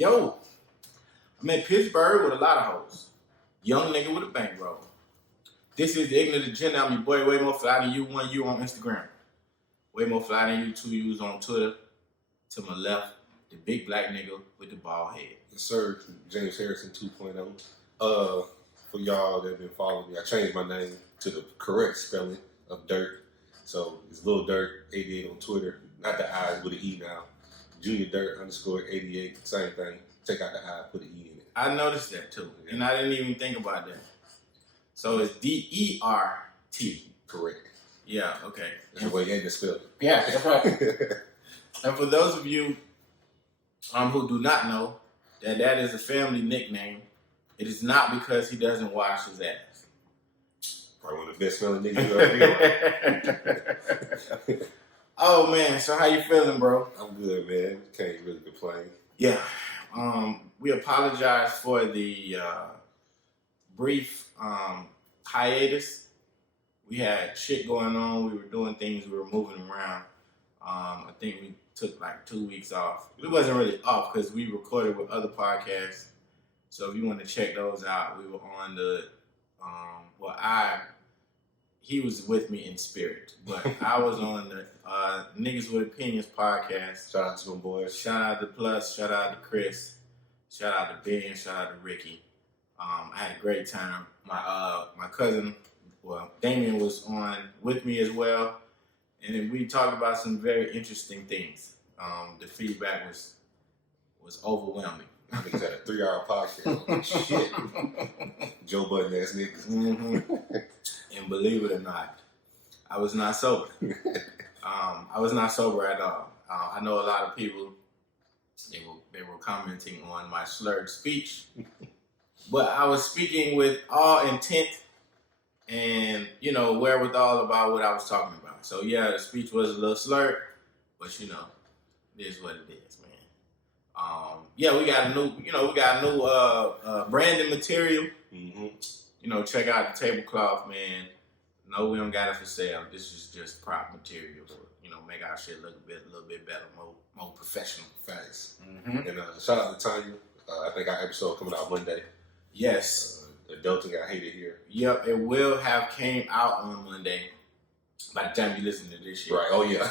Yo, I'm in Pittsburgh with a lot of hoes. Young nigga with a bankroll. This is the Ignant Agenda. I'm your boy, way more fly than you, one you on Instagram. Way more fly than you, two U's on Twitter. To my left, the big black nigga with the bald head. Yes, sir. James Harrison 2.0. For y'all that have been following me, I changed my name to the correct spelling of Dirt. So it's Lil Dirt 88 on Twitter. Not the I with an E now. Junior Dirt _88. Same thing. Take out the I, put an E in it. I noticed that too, and I didn't even think about that. So it's DERT. Correct. Yeah, okay. That's the way they spell it. Yeah, that's right. And for those of you who do not know, that is a family nickname. It is not because he doesn't wash his ass. Probably one of the best smelling niggas you ever been. Oh man, so how you feeling, bro? I'm good, man. Can't really complain. Yeah. We apologize for the brief hiatus. We had shit going on. We were doing things. We were moving around. I think we took like 2 weeks off. We wasn't really off because we recorded with other podcasts. So if you want to check those out, we were on the, he was with me in spirit, but I was on the Niggas with Opinions podcast. Shout out to my boys. Shout out to Plus, shout out to Chris, shout out to Ben, shout out to Ricky. I had a great time. My cousin, Damien was on with me as well, and we talked about some very interesting things. The feedback was overwhelming. I think it's had a 3-hour podcast. Shit. Joe Budden ass niggas. Mm-hmm. And believe it or not, I was not sober. I was not sober at all. I know a lot of people, they were commenting on my slurred speech, but I was speaking with all intent and, wherewithal about what I was talking about. So yeah, the speech was a little slurred, but it is what it is, man. We got a new branding material. Mm-hmm. Check out the tablecloth, man. No, we don't got it for sale. This is just prop material to, make our shit look a little bit better, more professional. Facts. Mm-hmm. And shout out to Tanya. I think our episode coming out Monday. Yes. Adulting I Hate It Here. Yep, it will have came out on Monday by the time you listen to this shit. Right. Oh yeah.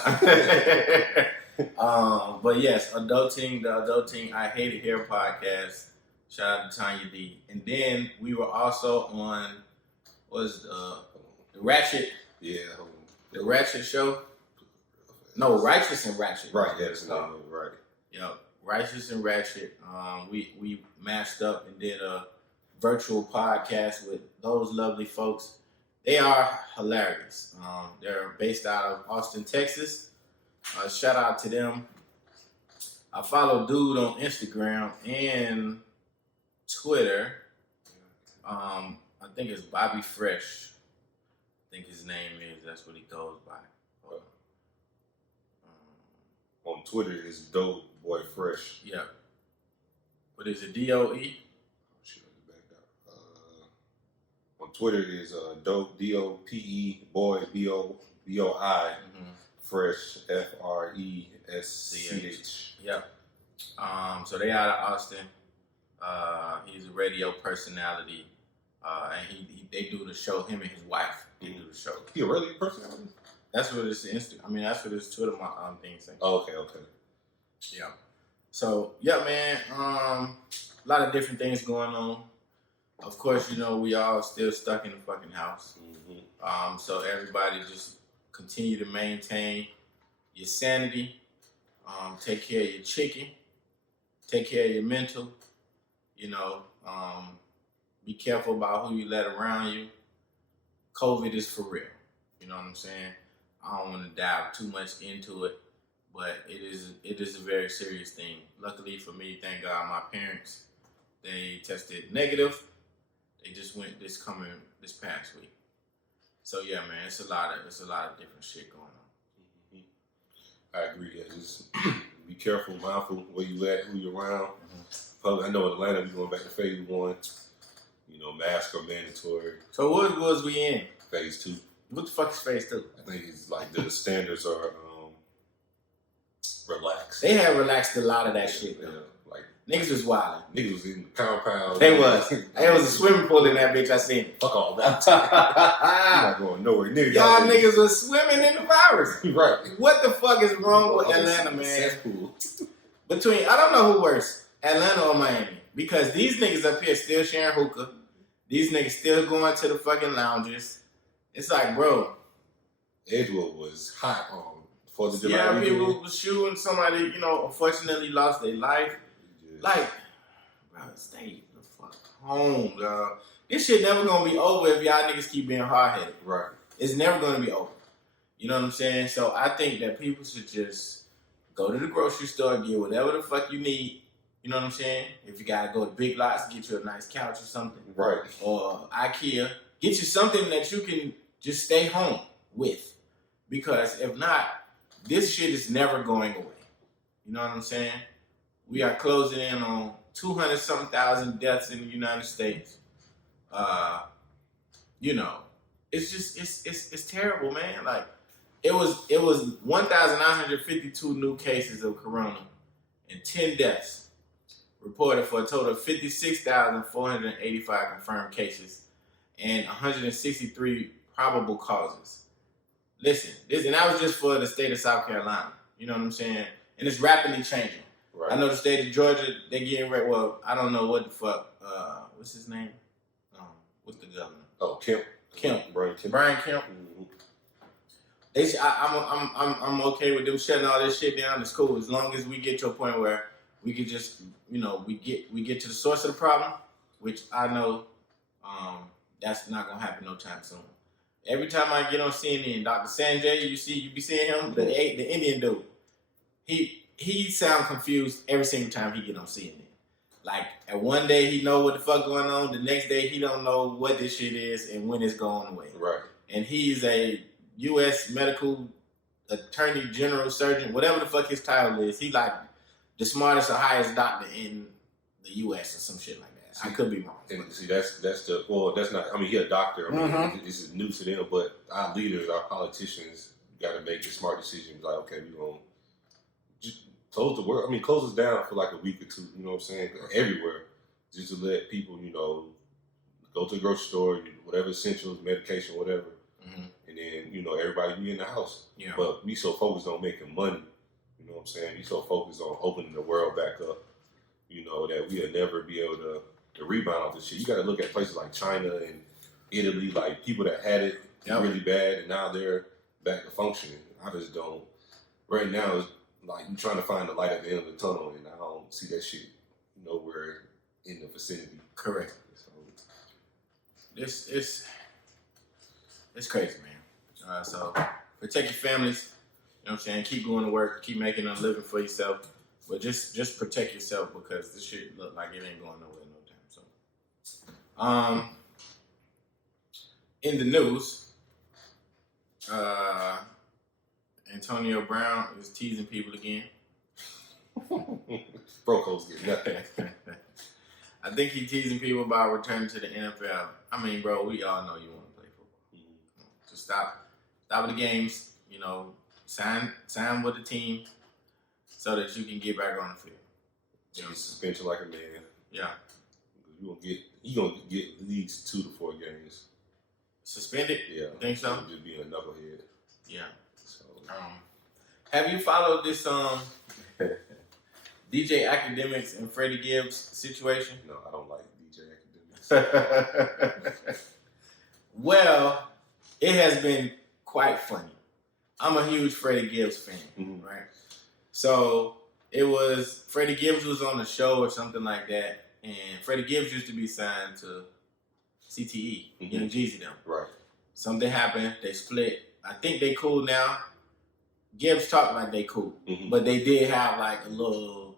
But yes, the Adulting I Hate It Here podcast. Shout out to Tanya D. And then we were also on the Ratchet. Yeah. The Ratchet show. No, Righteous and Ratchet. Right. Yeah, that's not right. Yep, Righteous and Ratchet. We mashed up and did a virtual podcast with those lovely folks. They are hilarious. They're based out of Austin, Texas. Shout out to them. I follow Dude on Instagram and Twitter. I think it's Bobby Fresh. I think his name is. That's what he goes by. On Twitter, it's Dope Boy Fresh. Yeah. What is it? DOE? Shit, back up. On Twitter, it is Dope DOPE Boy BOI Fresh FRESCH. Yep. So they out of Austin. He's a radio personality, and they do the show. Him and his wife, they do the show. He a radio personality? That's what it's that's what his Twitter thing saying. Oh, okay. Yeah. So yeah, man. A lot of different things going on. Of course, we all still stuck in the fucking house. Mm-hmm. So everybody just continue to maintain your sanity. Take care of your chicken. Take care of your mental. Be careful about who you let around you. COVID is for real. You know what I'm saying? I don't want to dive too much into it, but it is a very serious thing. Luckily for me, thank God, my parents, they tested negative. They just went this past week. So yeah, man, it's a lot of different shit going on. Mm-hmm. I agree. Yeah, just be careful, mindful where you at, who you around. Mm-hmm. I know in Atlanta we going back to phase 1. Masks are mandatory. So what was we in? Phase 2. What the fuck is phase 2? I think it's like the standards are relaxed. They have relaxed a lot of that shit though. Yeah, like Niggas was wilding. Niggas was in the compound. They was. There was a swimming pool in that bitch. I seen it. Fuck all that. You're not going nowhere near y'all niggas was swimming in the virus. Right. What the fuck is wrong with Atlanta, man? Between, I don't know who worse, Atlanta or Miami. Because these niggas up here still sharing hookah. These niggas still going to the fucking lounges. It's like, bro. Edgewood was hot on 4th of July. Yeah, people was shooting. Somebody, unfortunately lost their life. Like, bro, stay the fuck home, dog. This shit never gonna be over if y'all niggas keep being hard-headed. Right. It's never gonna be over. You know what I'm saying? So I think that people should just go to the grocery store, get whatever the fuck you need. You know what I'm saying? If you gotta go to Big Lots, get you a nice couch or something. Right. Or IKEA. Get you something that you can just stay home with. Because if not, this shit is never going away. You know what I'm saying? We are closing in on 200-something thousand deaths in the United States. It's just it's terrible, man. Like it was 1,952 new cases of corona and 10 deaths reported for a total of 56,485 confirmed cases and 163 probable causes. Listen, and that was just for the state of South Carolina. You know what I'm saying? And it's rapidly changing. Right. I know the state of Georgia, they getting ready. Well, I don't know what the fuck. What's his name? What's the governor? Oh, Kemp. Brian Kemp. Mm-hmm. I'm okay with them shutting all this shit down. It's cool as long as we get to a point where we can just, we get to the source of the problem, which I know that's not gonna happen no time soon. Every time I get on CNN, Dr. Sanjay, you be seeing him, the Indian dude. He sound confused every single time he get on CNN. Like, at one day he know what the fuck going on, the next day he don't know what this shit is and when it's going away. Right. And he's a U.S. medical attorney general surgeon, whatever the fuck his title is. He like the smartest or highest doctor in the U.S. or some shit like that. I could be wrong. And see, that's not. I mean, he a doctor. I mean, this is new to them, but our leaders, our politicians, got to make the smart decisions. Like, okay, we gonna just close the world. I mean, close us down for like a week or two. You know what I'm saying? Everywhere, just to let people, go to the grocery store, whatever essentials, medication, whatever, and then everybody be in the house. Yeah. But we so focused on making money. You know what I'm saying? We so focused on opening the world back up. That we'll never be able to rebound off this shit. You got to look at places like China and Italy, like people that had it really bad, and now they're back to functioning. I just don't. Right now, it's like you're trying to find the light at the end of the tunnel, and I don't see that shit nowhere in the vicinity. Correct. So it's crazy, man. So protect your families. You know what I'm saying? Keep going to work. Keep making a living for yourself. But just protect yourself because this shit look like it ain't going nowhere no time. So, in the news, Antonio Brown is teasing people again. Broco's getting nothing. I think he's teasing people about returning to the NFL. I mean, bro, we all know you want to play football. So stop with the games. Sign with the team so that you can get back on the field. Suspension like a man. Yeah. You gonna get at least 2 to 4 games. Suspended? Yeah. Think so? Just being a knucklehead. Yeah. So have you followed this DJ Academics and Freddie Gibbs situation? No, I don't like DJ Academics. Well, it has been quite funny. I'm a huge Freddie Gibbs fan, right? So Freddie Gibbs was on the show or something like that, and Freddie Gibbs used to be signed to CTE, Young Jeezy them. Right. Something happened, they split. I think they cool now. Gibbs talked like they cool, but they did have like a little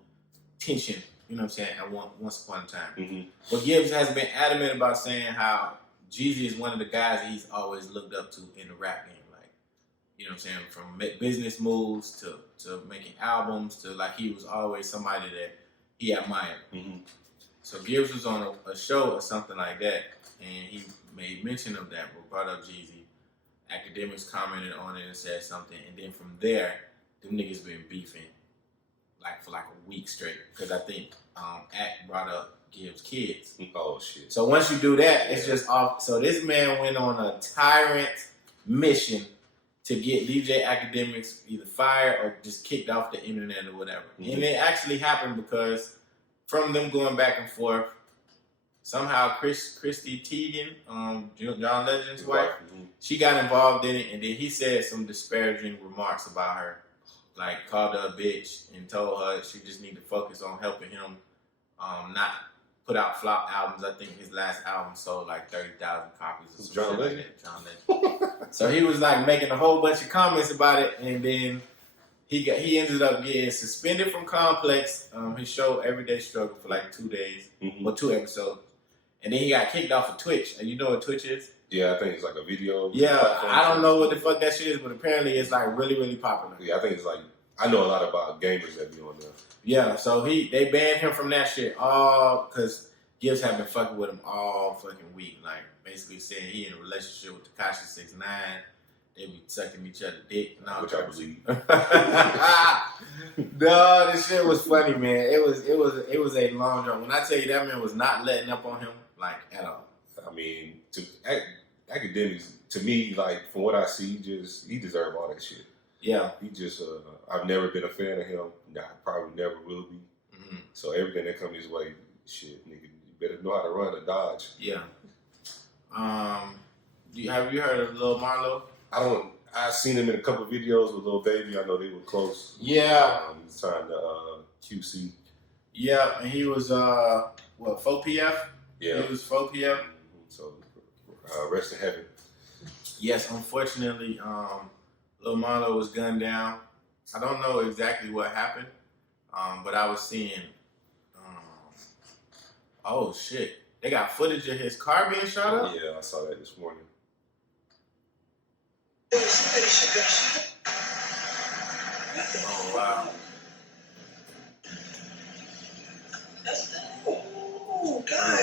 tension, you know what I'm saying, at once upon a time. But Gibbs has been adamant about saying how Jeezy is one of the guys that he's always looked up to in the rap game. You know what I'm saying? From business moves to making albums to like he was always somebody that he admired. So Gibbs was on a show or something like that, and he made mention of that, but brought up Jeezy. Academics commented on it and said something, and then from there, them niggas been beefing for like a week straight because I think Act brought up Gibbs' kids. Oh shit! So once you do that, it's just off. So this man went on a tyrant mission to get DJ Academics either fired or just kicked off the internet or whatever. Mm-hmm. And it actually happened because from them going back and forth, somehow Christy Teigen, John Legend's wife, she got involved in it, and then he said some disparaging remarks about her, like called her a bitch and told her she just need to focus on helping him not put out flop albums. I think his last album sold like 30,000 copies or something. John Legend. John Legend. So he was like making a whole bunch of comments about it, and then he ended up getting suspended from Complex, his show Everyday Struggle, for like 2 days, or 2 episodes. And then he got kicked off of Twitch. And you know what Twitch is? Yeah, I think it's like a video. Yeah, I don't know what the fuck that shit is, but apparently it's like really, really popular. Yeah, I think it's like, I know a lot about gamers that be on there. Yeah, so they banned him from that shit all because Gibbs had been fucking with him all fucking week. Like, basically saying he in a relationship with Tekashi 6ix9ine. They be sucking each other dick. Which I believe. No, this shit was funny, man. It was a long run. When I tell you that man was not letting up on him, like, at all. I mean, Academics, to me, like, from what I see, he deserved all that shit. Yeah. He just, I've never been a fan of him. Nah, probably never will be. Mm-hmm. So everything that comes his way, shit, nigga, you better know how to run or dodge. Yeah. Have you heard of Lil Marlo? I've seen him in a couple of videos with Lil Baby. I know they were close. Yeah. He was signed to QC. Yeah, and he was, 4PF? Yeah. He was 4PF. So, rest in heaven. Yes, unfortunately, Lil Marlo was gunned down. I don't know exactly what happened, but I was seeing, oh shit, they got footage of his car being shot up? Yeah, I saw that this morning. Oh wow. Oh God.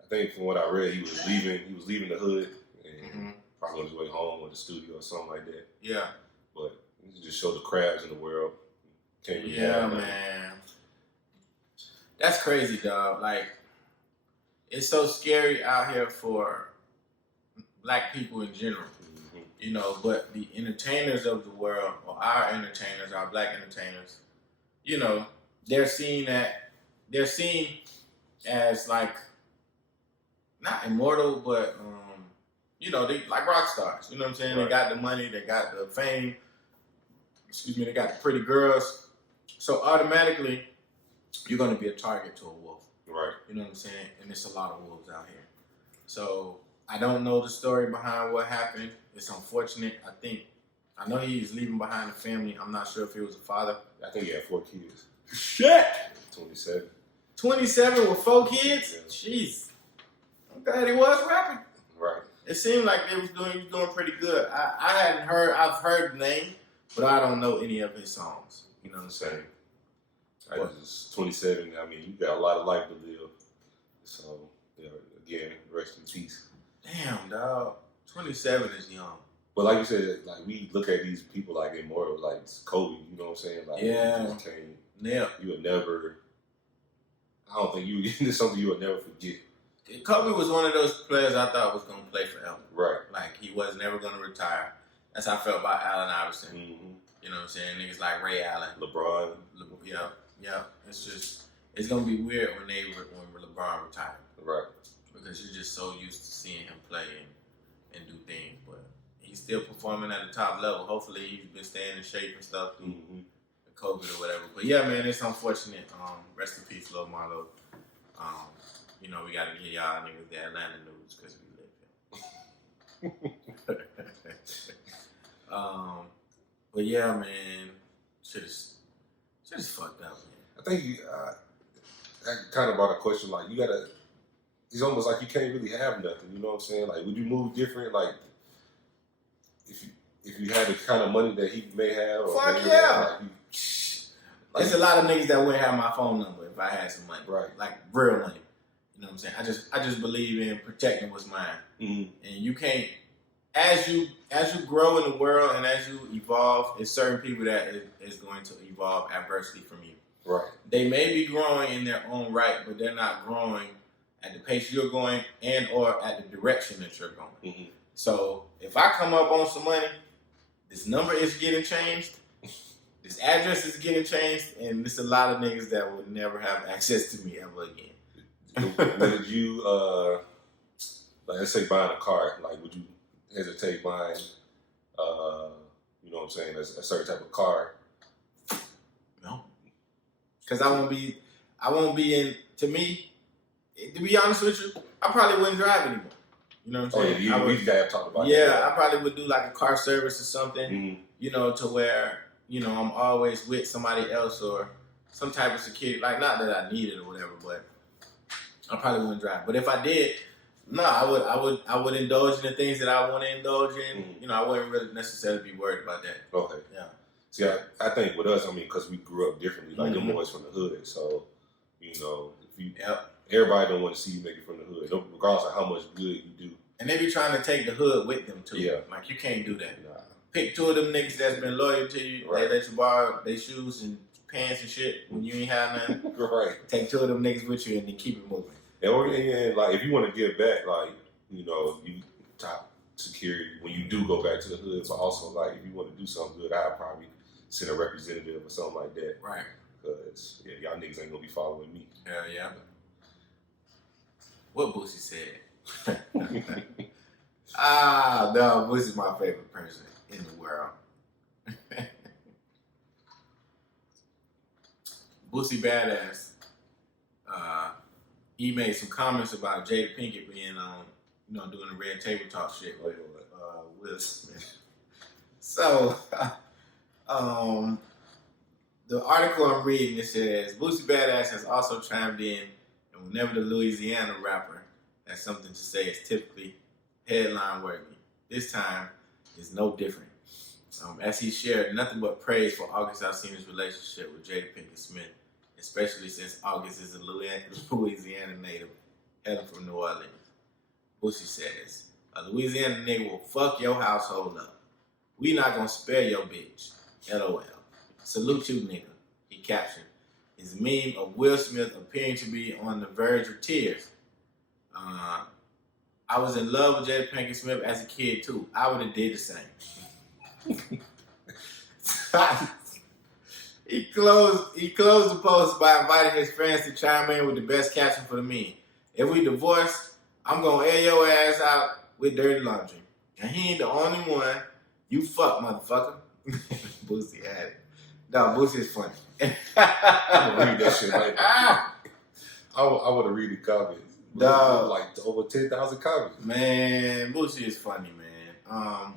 I think from what I read, he was leaving the hood and probably on his way home or the studio or something like that. Yeah. But it just showed the crabs in the world. Can't really man. That's crazy, dog. Like, it's so scary out here for black people in general. You know, but the entertainers of the world, or our entertainers, our black entertainers, you know, they're seen as like not immortal, but you know, they like rock stars. You know what I'm saying? Right. They got the money, they got the fame. They got the pretty girls. So automatically, you're going to be a target to a wolf. Right. You know what I'm saying? And there's a lot of wolves out here. So I don't know the story behind what happened. It's unfortunate. I know he's leaving behind a family. I'm not sure if he was a father. I think he had 4 kids. Shit! 27. 27 with 4 kids? Yeah. Jeez. I'm glad he was rapping. Right. It seemed like he was doing pretty good. I've heard the name, but I don't know any of his songs. You know what I'm saying? I was 27. I mean, you got a lot of life to live. So, yeah, again, rest in peace. Damn, dog. 27 is young. But like you said, like we look at these people like immortal, like Kobe. You know what I'm saying? Like, yeah. You would never. I don't think you. This is something you would never forget. Kobe was one of those players I thought was going to play forever. Right. Like he was never going to retire. That's how I felt about Allen Iverson. Mm-hmm. You know what I'm saying? Niggas like Ray Allen, LeBron. Yeah. It's going to be weird when LeBron retired. Right. Because you're just so used to seeing him play and do things, but he's still performing at the top level. Hopefully, he's been staying in shape and stuff through the COVID or whatever. But yeah, man, it's unfortunate. Rest in peace, Lil Marlo. You know, we got to get y'all niggas the Atlanta news because we live here. But yeah, man, shit is fucked up, man. I think that kind of brought a question like you gotta. It's almost like you can't really have nothing. You know what I'm saying? Like, would you move different? Like, if you had the kind of money that he may have. Or fuck yeah. Like, there's a lot of niggas that wouldn't have my phone number if I had some money. Right. Like real money. You know what I'm saying? I just believe in protecting what's mine. Mm-hmm. And you can't as you grow in the world and as you evolve, it's certain people that is going to evolve adversely from you. Right. They may be growing in their own right, but they're not growing at the pace you're going and or at the direction that you're going. Mm-hmm. So if I come up on some money, this number is getting changed, this address is getting changed, and there's a lot of niggas that would never have access to me ever again. Would you, like, let's say buying a car, like, would you hesitate buying, you know what I'm saying, a certain type of car? No. Because I won't be in, to me, to be honest with you, I probably wouldn't drive anymore. You know what I'm saying? Oh, yeah, we have talked about that. Yeah, I probably would do like a car service or something, mm-hmm. you know, to where, you know, I'm always with somebody else or some type of security. Like, not that I need it or whatever, but I probably wouldn't drive. But if I did, no, I would indulge in the things that I want to indulge in. Mm-hmm. You know, I wouldn't really necessarily be worried about that. Okay. Yeah. See, I think with us, I mean, because we grew up differently, like mm-hmm. them boys from the hood, so, you know, if you, yep. Everybody don't want to see you make it from the hood, regardless of how much good you do. And they be trying to take the hood with them too. Yeah. Like, you can't do that. Nah. Pick two of them niggas that's been loyal to you. Right. They let you borrow their shoes and pants and shit when you ain't have nothing. Right. Take two of them niggas with you and then keep it moving. And like, if you want to give back, like, you know, you top security when you do go back to the hood, but also, like, if you want to do something good, I'd probably send a representative or something like that. Right. Because, yeah, y'all niggas ain't going to be following me. Hell yeah. What Boosie said. No, Boosie's my favorite person in the world. Boosie Badass. He made some comments about Jada Pinkett being on, you know, doing the red table talk shit with Will Smith. So, the article I'm reading, it says, Boosie Badass has also chimed in, and whenever the Louisiana rapper has something to say, it's typically headline worthy. This time is no different. As he shared nothing but praise for August Alsina's relationship with Jada Pinkett Smith, especially since August is a Louisiana native hailing from New Orleans. Boosie says, a Louisiana nigga will fuck your household up. We not gonna spare your bitch. LOL. Salute you, nigga. He captioned his meme of Will Smith appearing to be on the verge of tears. I was in love with Jada Pinkett Smith as a kid too. I would have did the same. He closed the post by inviting his friends to chime in with the best caption for the meme. If we divorce, I'm gonna air your ass out with dirty laundry. And he ain't the only one. You fuck, motherfucker. Boosie had it. No, Boosie is funny. I'm gonna read that shit later. I want to read the comments. Dog. Like over 10,000 comments. Man, Boosie is funny, man.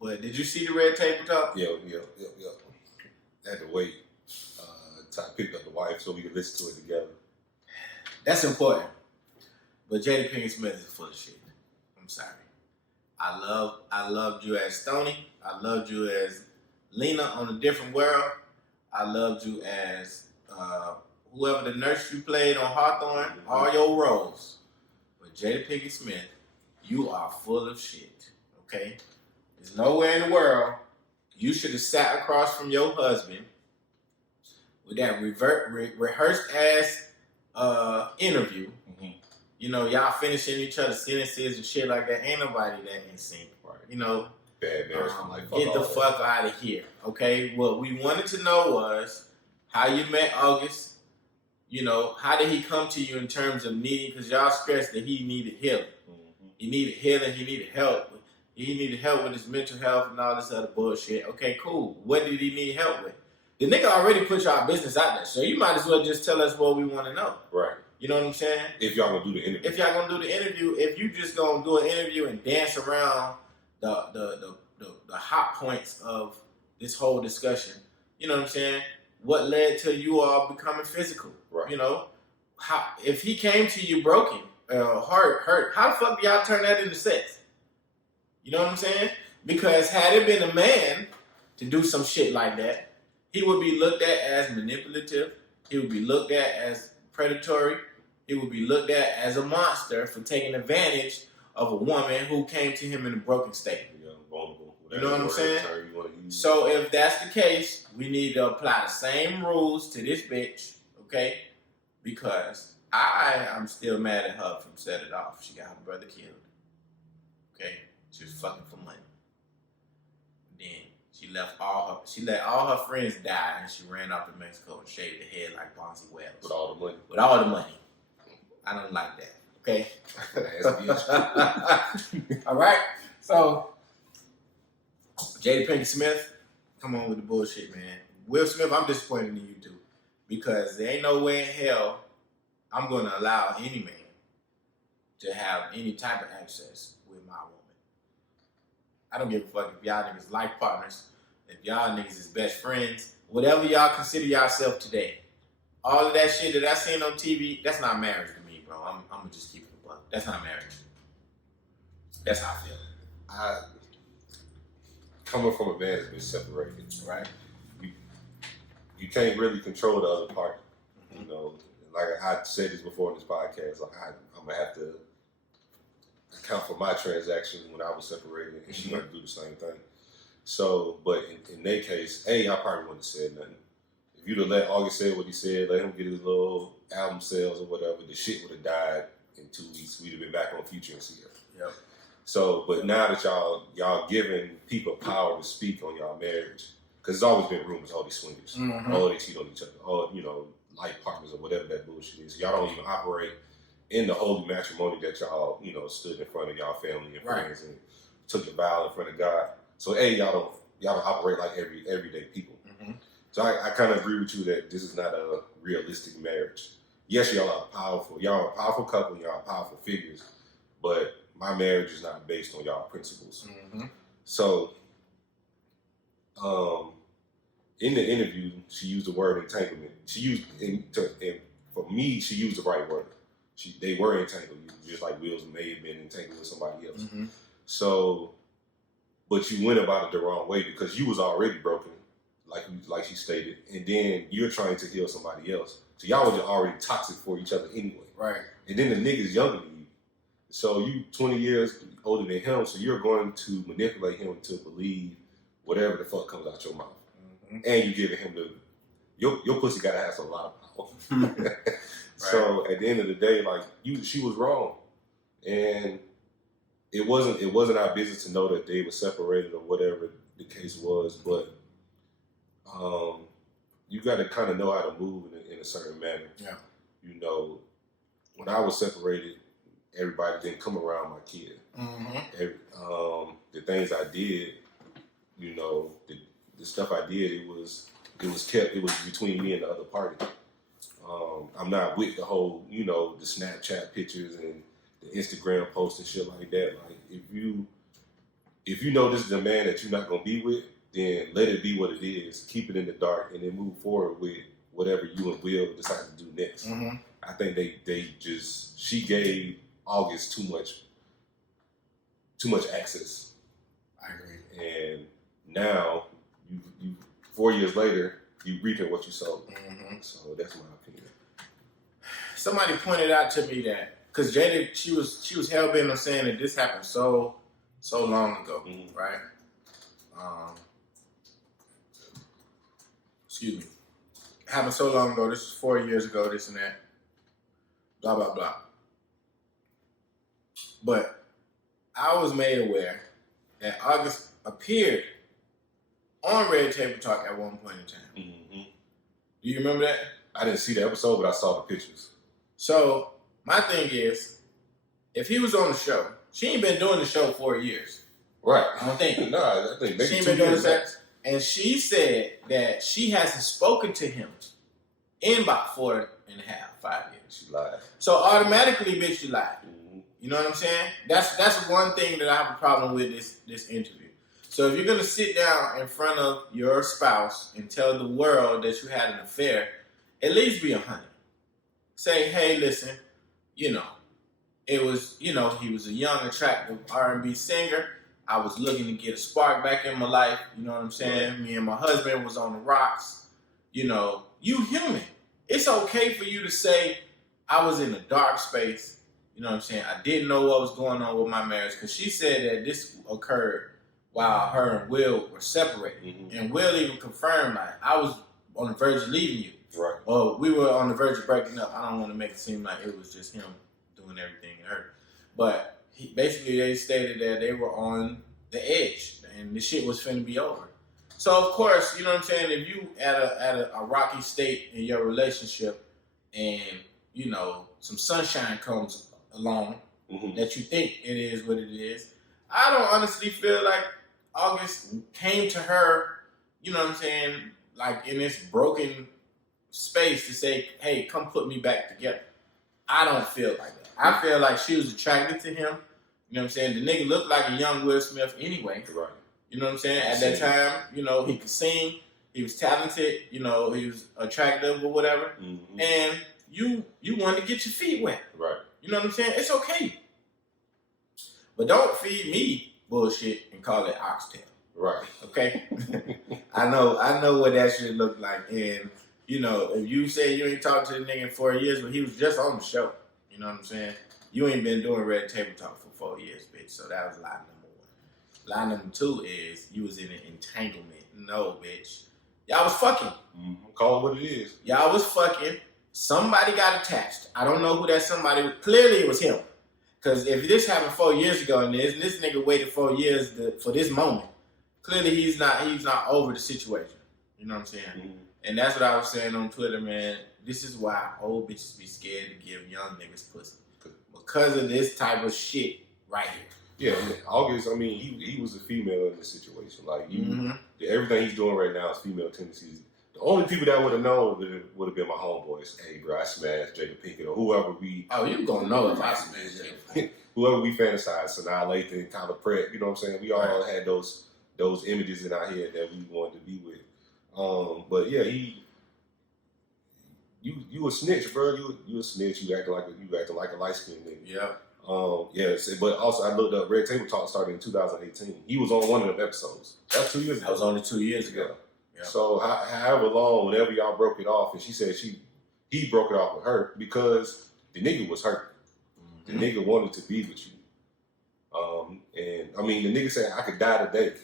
But did you see the red table talk? Yeah. I had to wait till I picked up the wife so we could listen to it together. That's important. But Jada Pinkett Smith is full of shit. I'm sorry. I loved you as Stoney. I loved you as Lena on A Different World. I loved you as whoever the nurse you played on Hawthorne. All your roles. But Jada Pinkett Smith, you are full of shit. Okay? There's nowhere in the world you should have sat across from your husband with that rehearsed ass interview. Mm-hmm. You know, y'all finishing each other's sentences and shit like that. Ain't nobody that in sync. Right. You know, bad marriage. get the fuck out of here. Okay? What we wanted to know was how you met August. You know, how did he come to you in terms of needing, because y'all stressed that he needed healing. Mm-hmm. He needed healing, he needed help. He needed help with his mental health and all this other bullshit. Okay, cool. What did he need help with? The nigga already put y'all business out there, so you might as well just tell us what we want to know. Right. You know what I'm saying? If y'all gonna do the interview. If y'all gonna do the interview, if you just gonna do an interview and dance around the hot points of this whole discussion, you know what I'm saying? What led to you all becoming physical? Right. You know, how if he came to you broken, hurt, how the fuck do y'all turn that into sex? You know what I'm saying? Because had it been a man to do some shit like that, he would be looked at as manipulative. He would be looked at as predatory. He would be looked at as a monster for taking advantage of a woman who came to him in a broken state. Yeah. You know what I'm saying? You want to use. So if that's the case, we need to apply the same rules to this bitch, okay? Because I'm still mad at her from set it off. She got her brother killed. Okay? She was fucking for money. Then she let all her friends die and she ran off to Mexico and shaved her head like Bonzi Wells. With all the money. With all the money. I don't like that. Okay? All right? So, Jada Pinkett Smith, come on with the bullshit, man. Will Smith, I'm disappointed in you too. Because there ain't no way in hell I'm going to allow any man to have any type of access with my woman. I don't give a fuck if y'all niggas life partners, if y'all niggas is best friends, whatever y'all consider yourself today. All of that shit that I seen on TV, that's not marriage to me, bro. I'm going to just keep it a buck. That's not marriage. That's how I feel. Coming from a man that's been separated, right? You can't really control the other party. You know, like I said this before in this podcast, like I'm gonna have to account for my transactions when I was separated, and she might do the same thing. So, but in their case, I probably wouldn't have said nothing. If you'd have let August say what he said, let him get his little album sales or whatever, the shit would have died in 2 weeks. We'd have been back on Future and Sierra. Yep. So, but now that y'all giving people power to speak on y'all marriage, because there's always been rumors, all these swingers, they cheat on each other, life partners or whatever that bullshit is. Y'all don't even operate in the holy matrimony that y'all, stood in front of y'all family and friends and took the vow in front of God. So, y'all don't operate like everyday people. Mm-hmm. So I kind of agree with you that this is not a realistic marriage. Yes, y'all are powerful. Y'all are a powerful couple. Y'all are powerful figures, but my marriage is not based on y'all principles. Mm-hmm. So, in the interview, she used the word entanglement. She used, for me, she used the right word. They were entangled, just like Will's may have been entangled with somebody else. Mm-hmm. So, but you went about it the wrong way because you was already broken, like she stated, and then you're trying to heal somebody else. So y'all were already toxic for each other anyway. Right. And then the nigga's younger than you. So you 20 years older than him, so you're going to manipulate him to believe whatever the fuck comes out your mouth. Mm-hmm. And you giving him your pussy gotta have a lot of power. Right. So at the end of the day, she was wrong. And it wasn't our business to know that they were separated or whatever the case was, but you gotta kinda know how to move in a certain manner. Yeah. When I was separated, everybody didn't come around my kid. Mm-hmm. The things I did, the stuff I did, it was between me and the other party. I'm not with the whole, the Snapchat pictures and the Instagram posts and shit like that. Like if you know this is a man that you're not gonna be with, then let it be what it is. Keep it in the dark and then move forward with whatever you and Will decide to do next. Mm-hmm. I think she gave August too much access. I agree. And now you 4 years later, you reaping what you sowed. Mm-hmm. So that's my opinion. Somebody pointed out to me that because Jada, she was hell bent on saying that this happened so long ago, mm-hmm. right? Excuse me. It happened so long ago. This was 4 years ago. This and that. Blah blah blah. But I was made aware that August appeared on Red Table Talk at one point in time. Mm-hmm. Do you remember that? I didn't see the episode, but I saw the pictures. So, my thing is, if he was on the show, she ain't been doing the show 4 years. Right. I don't think. No, I think maybe she ain't been doing this. And she said that she hasn't spoken to him in about 4.5, 5 years. She lied. So, automatically, bitch, you lied. You know what I'm saying? That's one thing that I have a problem with this interview. So if you're gonna sit down in front of your spouse and tell the world that you had an affair, at least be 100. Say, hey, listen, it was, he was a young, attractive R&B singer. I was looking to get a spark back in my life. You know what I'm saying? Right. Me and my husband was on the rocks. You human. It's okay for you to say I was in a dark space. You know what I'm saying? I didn't know what was going on with my marriage because she said that this occurred while her and Will were separated. Mm-hmm. And Will even confirmed, like, I was on the verge of leaving you. Right. Well, we were on the verge of breaking up. I don't want to make it seem like it was just him doing everything to her. But basically, they stated that they were on the edge and the shit was finna be over. So, of course, you know what I'm saying? If you at a rocky state in your relationship and, you know, some sunshine comes along that you think it is what it is, I don't honestly feel like August came to her, you know what I'm saying, like in this broken space to say, hey, come put me back together. I don't feel like that. I feel like she was attracted to him. You know what I'm saying? The nigga looked like a young Will Smith anyway. Right. You know what I'm saying? At that time, you know, he could sing, he was talented, you know, he was attractive or whatever. Mm-hmm. And you wanted to get your feet wet. Right. You know what I'm saying? It's okay. But don't feed me bullshit and call it oxtail. Right. Okay? I know what that shit look like. And, you know, if you say you ain't talked to the nigga in 4 years, but he was just on the show. You know what I'm saying? You ain't been doing Red Table Talk for 4 years, bitch. So that was lie number one. Lie number two is you was in an entanglement. No, bitch. Y'all was fucking. Mm-hmm. Call it what it is. Y'all was fucking. Somebody got attached. I don't know who that somebody was. Clearly it was him. Because if this happened 4 years ago and this nigga waited 4 years for this moment, clearly he's not over the situation. You know what I'm saying? Mm-hmm. And that's what I was saying on Twitter, man. This is why old bitches be scared to give young niggas pussy. Because of this type of shit right here. Yeah, I mean, August, I mean, he was a female in this situation. Like, everything he's doing right now is female tendencies. The only people that would have known would have been my homeboys. Hey, bro, I smashed Jada Pinkett or whoever we... Oh, you gonna know if I smashed Jada. Whoever we fantasize, Sanaa Lathan, Tyler Pratt, you know what I'm saying? We all had those images in our head that we wanted to be with. But yeah, you a snitch, bro. You a snitch. You acting like a light skinned nigga. Yeah. Yes, but also I looked up. Red Table Talk started in 2018. He was on one of the episodes. That's 2 years ago. That was only 2 years ago. Yeah. So however long, whenever y'all broke it off, and she said he broke it off with her because the nigga was hurt. Mm-hmm. The nigga wanted to be with you. And I mean, the nigga said I could die today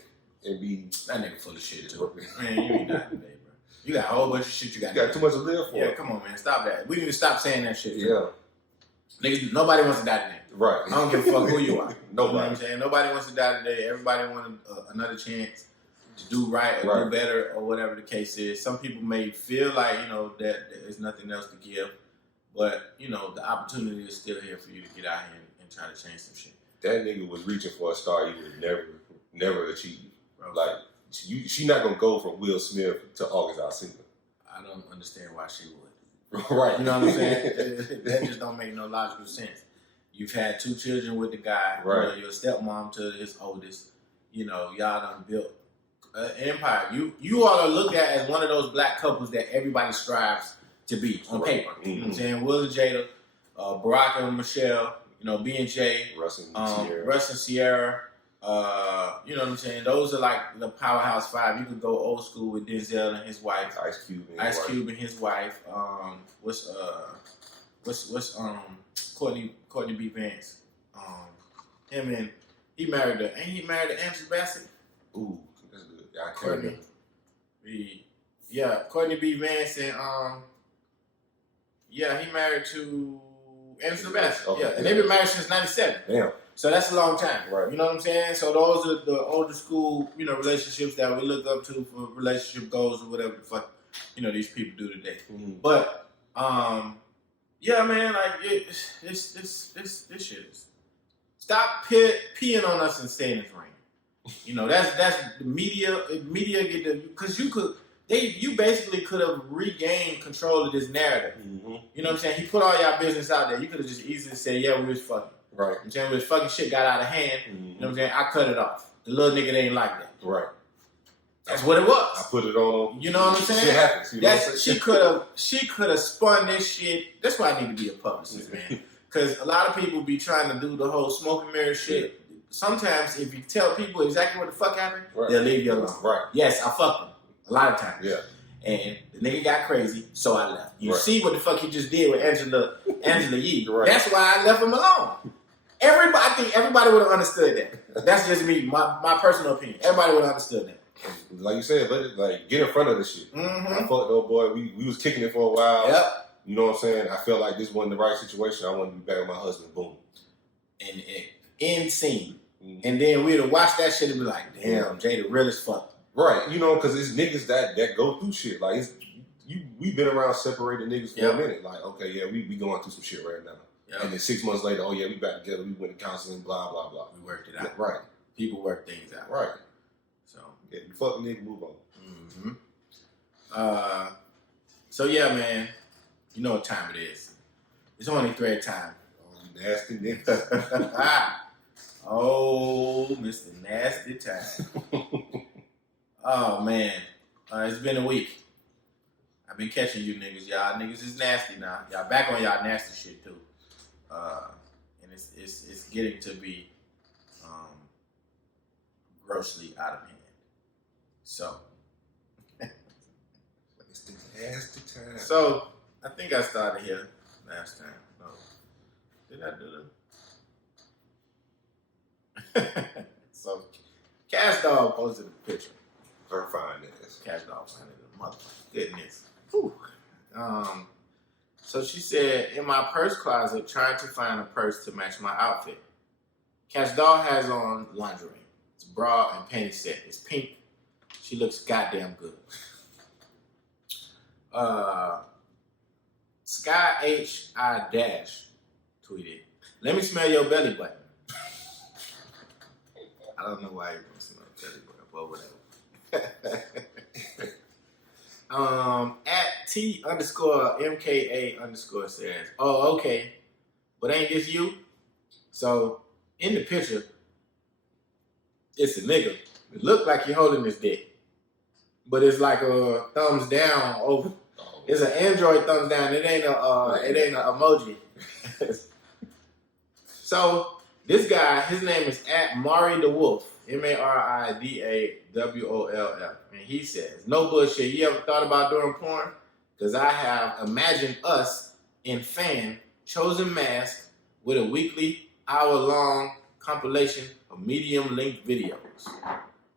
and be that nigga full of shit too. Man, you ain't dying today, bro. You got a whole bunch of shit you got. You got too much to live for. Yeah, come on, man, stop that. We need to stop saying that shit. Yeah. Niggas, nobody wants to die today. Right. I don't give a fuck who you are. Nobody. You know what I'm saying? Nobody wants to die today. Everybody wants another chance to do right or do better or whatever the case is. Some people may feel like, you know, that there's nothing else to give. But, you know, the opportunity is still here for you to get out here and try to change some shit. That nigga was reaching for a star he would never achieve. Bro. Like, she not going to go from Will Smith to August Alsina. I don't understand why she would. Right. You know what I'm saying? That just don't make no logical sense. You've had 2 children with the guy. Right. You know, your stepmom to his oldest. You know, y'all done built an empire. You all are looked at as one of those black couples that everybody strives to be on paper. Mm-hmm. You know what I'm saying? Will and Jada, Barack and Michelle, you know, B&J, Russ and Sierra. You know what I'm saying? Those are like the powerhouse 5. You could go old school with Denzel and his wife, Ice Cube and his wife. What's Courtney B. Vance? Him and he married Angela Bassett. Ooh, that's good. Yeah, Courtney B. Vance and he married to Angela Bassett. Okay. Yeah, and they've been married since '97. Damn. So that's a long time. Right. You know what I'm saying? So those are the older school, you know, relationships that we look up to for relationship goals or whatever the fuck, you know, these people do today. Mm-hmm. But yeah, man, like this shit is. Stop peeing on us and saying it's rain. You know, that's the media. Media get the because you basically could have regained control of this narrative. Mm-hmm. You know what I'm saying? He put all y'all business out there. You could have just easily said, yeah, we was fucking. Right. You know what I'm saying? When this fucking shit got out of hand, you know what I'm saying? I cut it off. The little nigga ain't like that. Right. That's what it was. I put it on. You know what I'm saying? Shit happens. You know what I'm saying? She could have spun this shit. That's why I need to be a publicist, man. Because a lot of people be trying to do the whole smoke and mirror shit. Sometimes if you tell people exactly what the fuck happened, they'll leave you alone. Right. Yes, I fucked them. A lot of times. Yeah. And the nigga got crazy, so I left. You see what the fuck he just did with Angela Yee. Right. That's why I left him alone. I think everybody would have understood that. That's just me, my personal opinion. Everybody would have understood that. Like you said, let it like get in front of the shit. Mm-hmm. I fucked old boy. We was kicking it for a while. Yep. You know what I'm saying? I felt like this wasn't the right situation. I wanted to be back with my husband. Boom. And end scene. Mm-hmm. And then we'd have watched that shit and be like, damn, Jada real as fuck. Right. You know, because it's niggas that go through shit. Like we've been around separated niggas for a minute. Like, okay, yeah, we going through some shit right now. Yep. And then 6 months later, oh yeah, we back together. We went to counseling, blah blah blah. We worked it out. Yeah, right. People work things out. Right. So yeah, you fuck the nigga, move on. Mm-hmm. So yeah, man, you know what time it is. It's only thread time. Oh, you nasty nigga. Oh, Mr. Nasty Time. Oh man, it's been a week. I've been catching you niggas. Y'all niggas is nasty now. Y'all back on y'all nasty shit too. And it's getting to be grossly out of hand. So it's the nasty time. So I think I started here last time. No. Did I do that? So Cash Dog posted a picture. Her fine ass. Cash Dog finding the motherfucker. Goodness. Whew. So she said, in my purse closet, trying to find a purse to match my outfit. Cash Doll has on lingerie. It's bra and panty set. It's pink. She looks goddamn good. Sky H.I. Dash tweeted, let me smell your belly button. I don't know why you don't smell belly button, but whatever. At T_MKA_ says, oh, okay, but ain't this you? So, in the picture, it's a nigga. It look like you're holding his dick, but it's like a thumbs down over. It's an Android thumbs down. It ain't an emoji. So, this guy, his name is at Mari the Wolf, MARIDAWOLF, and he says, no bullshit, you ever thought about doing porn? Because I have imagined us in fan chosen mask with a weekly hour-long compilation of medium-length videos.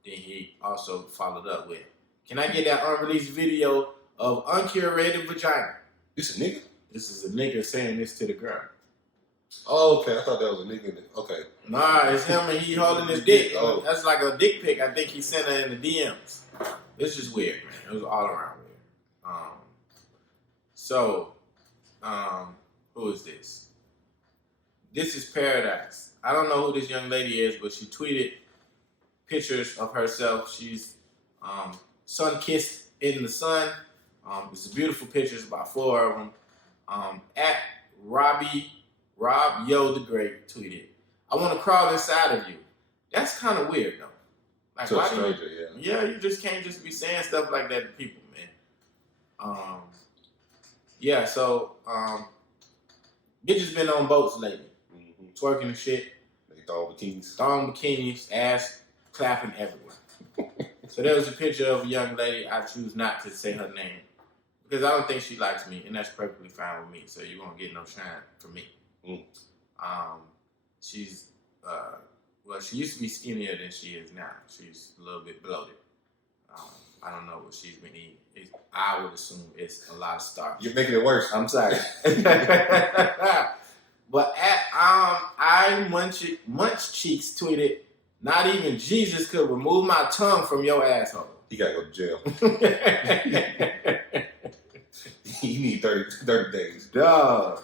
Then he also followed up with, can I get that unreleased video of uncurated vagina? This a nigga? This is a nigga saying this to the girl. Oh, okay. I thought that was a nigga. Okay. Nah, it's him and he holding his dick. Oh. That's like a dick pic. I think he sent her in the DMs. It's just weird, man. It was all around weird. Who is this? This is Paradise. I don't know who this young lady is, but she tweeted pictures of herself. She's sun-kissed in the sun. It's a beautiful pictures, about 4 of them. At Rob Yo the Great tweeted, I want to crawl inside of you. That's kind of weird, though. Like, to why a stranger, yeah, you just can't just be saying stuff like that to people, man. Yeah, so bitches been on boats lately, twerking and shit. They thong bikinis, ass clapping everywhere. So there was a picture of a young lady. I choose not to say her name because I don't think she likes me, and that's perfectly fine with me. So you won't get no shine from me. She's well, she used to be skinnier than she is now. She's a little bit bloated. I don't know what she's been eating. I would assume it's a lot of starch. You're making it worse. I'm sorry. But at I Munch Cheeks tweeted, not even Jesus could remove my tongue from your asshole. He gotta go to jail. He need 30 days. Dog.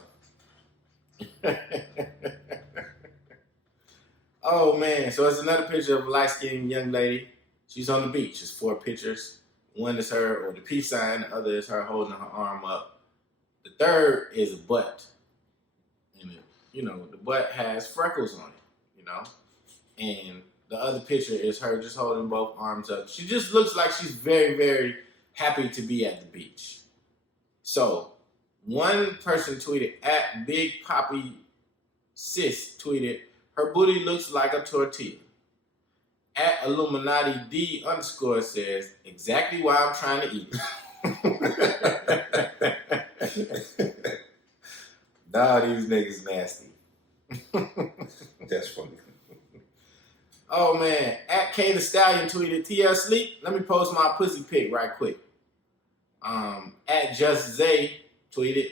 Oh man, so it's another picture of a light-skinned young lady. She's on the beach. It's 4 pictures. One is her, or the peace sign. The other is her holding her arm up. The third is a butt. And the butt has freckles on it, And the other picture is her just holding both arms up. She just looks like she's very, very happy to be at the beach. So, one person tweeted, at Big Poppy Sis tweeted, her booty looks like a tortilla. At Illuminati D_ says, exactly why I'm trying to eat it. Nah, these niggas nasty. That's funny. Oh man, at K the Stallion tweeted, TL Sleep, let me post my pussy pic right quick. At Just Zay tweeted,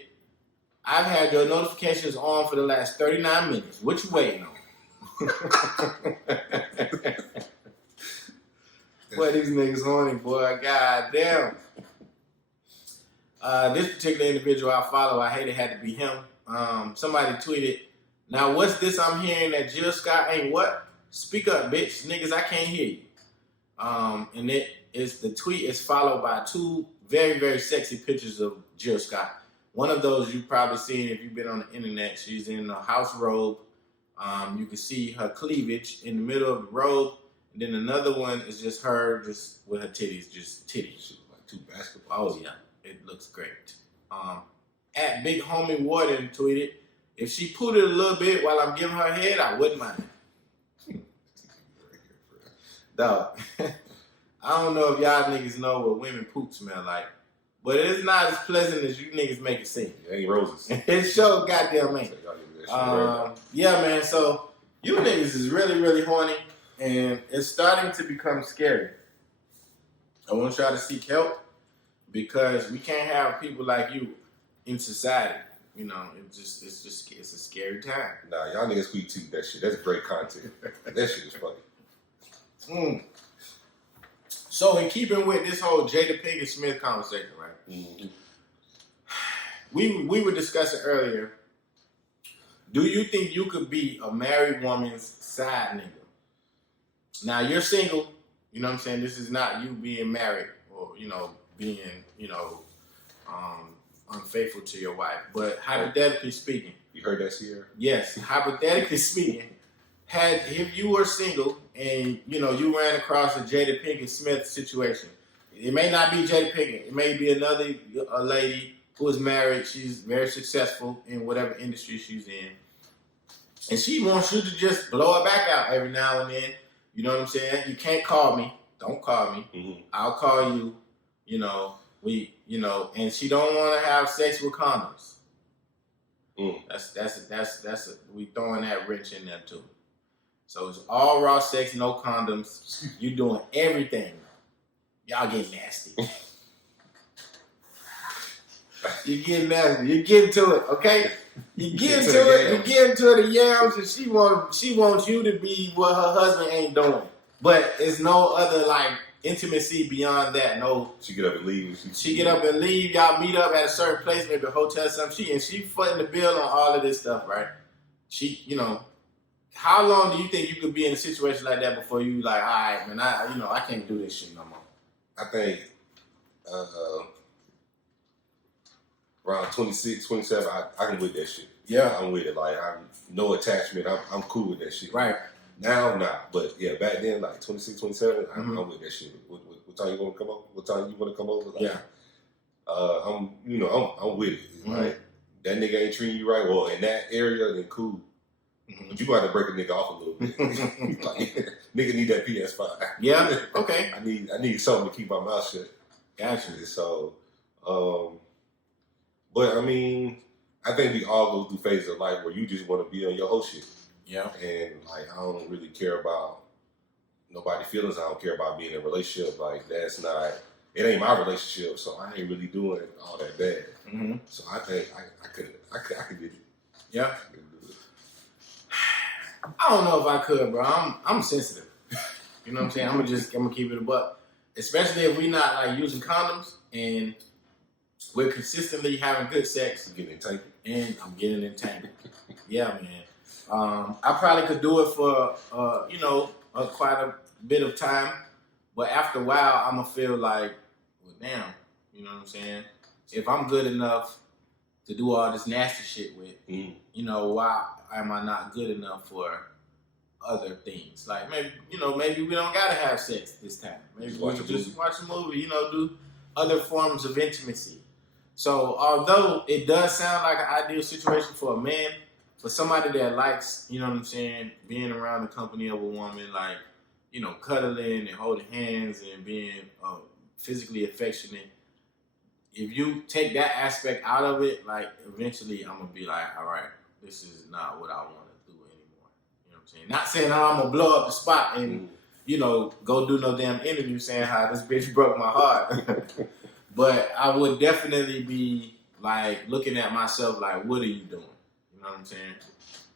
I've had your notifications on for the last 39 minutes. What you waiting on? Boy, these niggas horny, boy. God damn. This particular individual I follow, I hate it had to be him. Somebody tweeted, now what's this I'm hearing that Jill Scott ain't what? Speak up, bitch. Niggas, I can't hear you. And the tweet is followed by two very, very sexy pictures of Jill Scott. One of those you've probably seen if you've been on the internet. She's in a house robe. You can see her cleavage in the middle of the robe. And then another one is just her, just with her titties, just titties. She look like two basketballs. Oh, yeah. It looks great. At Big Homie Warden tweeted, if she put it a little bit while I'm giving her head, I wouldn't mind. Dog. I don't know if y'all niggas know what women poop smell like, but it's not as pleasant as you niggas make it seem. It ain't roses. It sure goddamn ain't. Yeah, man. So you niggas is really, really horny, and it's starting to become scary. I want y'all to seek help because we can't have people like you in society. You know, it's a scary time. Nah, y'all niggas tweet that shit. That's great content. That shit is funny. So in keeping with this whole Jada Pinkett Smith conversation, right? Mm-hmm. We were discussing earlier. Do you think you could be a married woman's side nigga? Now you're single. You know what I'm saying? This is not you being married or being unfaithful to your wife. But hypothetically speaking, you heard that, Sierra? Yes, hypothetically speaking, if you were single and you ran across a Jada Pinkett Smith situation, it may not be Jada Pinkett. It may be another lady who is married. She's very successful in whatever industry she's in, and she wants you to just blow her back out every now and then. You know what I'm saying? You can't call me. Don't call me. Mm-hmm. I'll call you. And she don't want to have sex with condoms. That's we throwing that wrench in there too. So it's all raw sex, no condoms. You doing everything. Y'all get nasty. You get nasty. You get into it, okay? You get into it. You get into the yams, and she wants you to be what her husband ain't doing. But it's no other intimacy beyond that. No. She get up and leave. She get up and leave. Y'all meet up at a certain place, maybe a hotel or something. She footing the bill on all of this stuff, right? How long do you think you could be in a situation like that before you all right, man, I can't do this shit no more? I think around 26, 27, I can with that shit. Yeah. I'm with it. I'm no attachment. I'm cool with that shit. Right. Now, nah. But yeah, back then, 26, 27, I'm with that shit. What time you want to come over? What time you want to come over? I'm with it. Mm-hmm. That nigga ain't treating you right. Well, in that area, then cool. Mm-hmm. But you got to break a nigga off a little bit. Nigga need that PS5. Yeah. Okay. I need something to keep my mouth shut. Gotcha. So, but I mean, I think we all go through phases of life where you just want to be on your whole shit. Yeah. And I don't really care about nobody's feelings. I don't care about being in a relationship. It ain't my relationship, so I ain't really doing all that bad. Mm-hmm. So I think I could get it. Yeah. I don't know if I could, bro. I'm sensitive. You know what I'm saying? I'm gonna keep it a buck. Especially if we not using condoms and we're consistently having good sex. I'm getting entangled. And I'm getting entangled. Yeah, man. I probably could do it for quite a bit of time, but after a while, I'm gonna feel damn, you know what I'm saying? If I'm good enough to do all this nasty shit with, why am I not good enough for other things? Maybe we don't gotta have sex this time. Maybe we just watch a movie, do other forms of intimacy. So although it does sound like an ideal situation for a man, for somebody that likes, you know what I'm saying, being around the company of a woman, cuddling and holding hands and being physically affectionate, if you take that aspect out of it, eventually I'm going to be all right, this is not what I want to do anymore. You know what I'm saying? Not saying I'm gonna blow up the spot and go do no damn interview saying how this bitch broke my heart. But I would definitely be like looking at myself like, what are you doing? You know what I'm saying?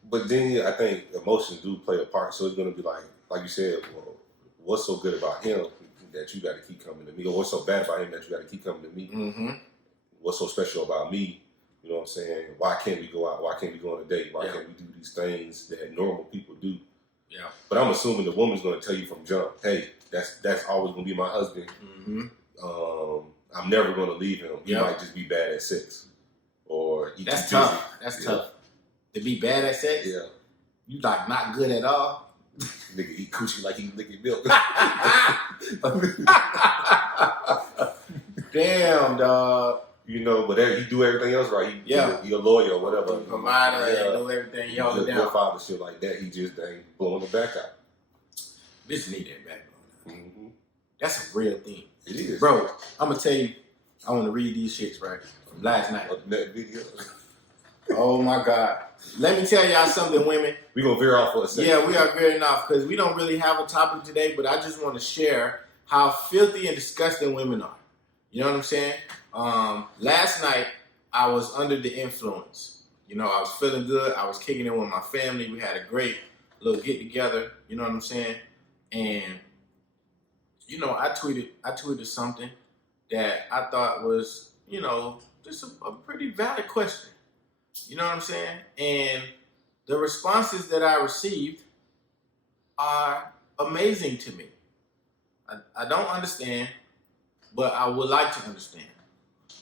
But then I think emotions do play a part. So it's gonna be like you said, well, what's so good about him that you got to keep coming to me, or what's so bad about him that you got to keep coming to me? Mm-hmm. What's so special about me? You know what I'm saying? Why can't we go out? Why can't we go on a date? Why can't we do these things that normal people do? Yeah. But I'm assuming the woman's going to tell you from jump, hey, that's always going to be my husband. Mm-hmm. I'm never going to leave him. He might just be bad at sex, or that's tough. That's tough. To be bad at sex. Yeah. You like not good at all. Nigga eat coochie like he licking milk. Damn, dog. You know, but he do everything else right. He a lawyer or whatever. Provider, and do everything. He hold it down. Good father, shit like that. He just ain't blowing the back out. Bitch need that back blown out. Mm-hmm. That's a real thing. It is. Bro, I'm going to tell you, I want to read these shits, right? From last night. That video. Oh, my God. Let me tell y'all something, women. We're going to veer off for a second. Yeah, we are veering off because we don't really have a topic today, but I just want to share how filthy and disgusting women are. You know what I'm saying? Last night, I was under the influence. I was feeling good. I was kicking it with my family. We had a great little get-together. You know what I'm saying? And, I tweeted something that I thought was, just a pretty valid question. You know what I'm saying? And the responses that I received are amazing to me. I don't understand, but I would like to understand.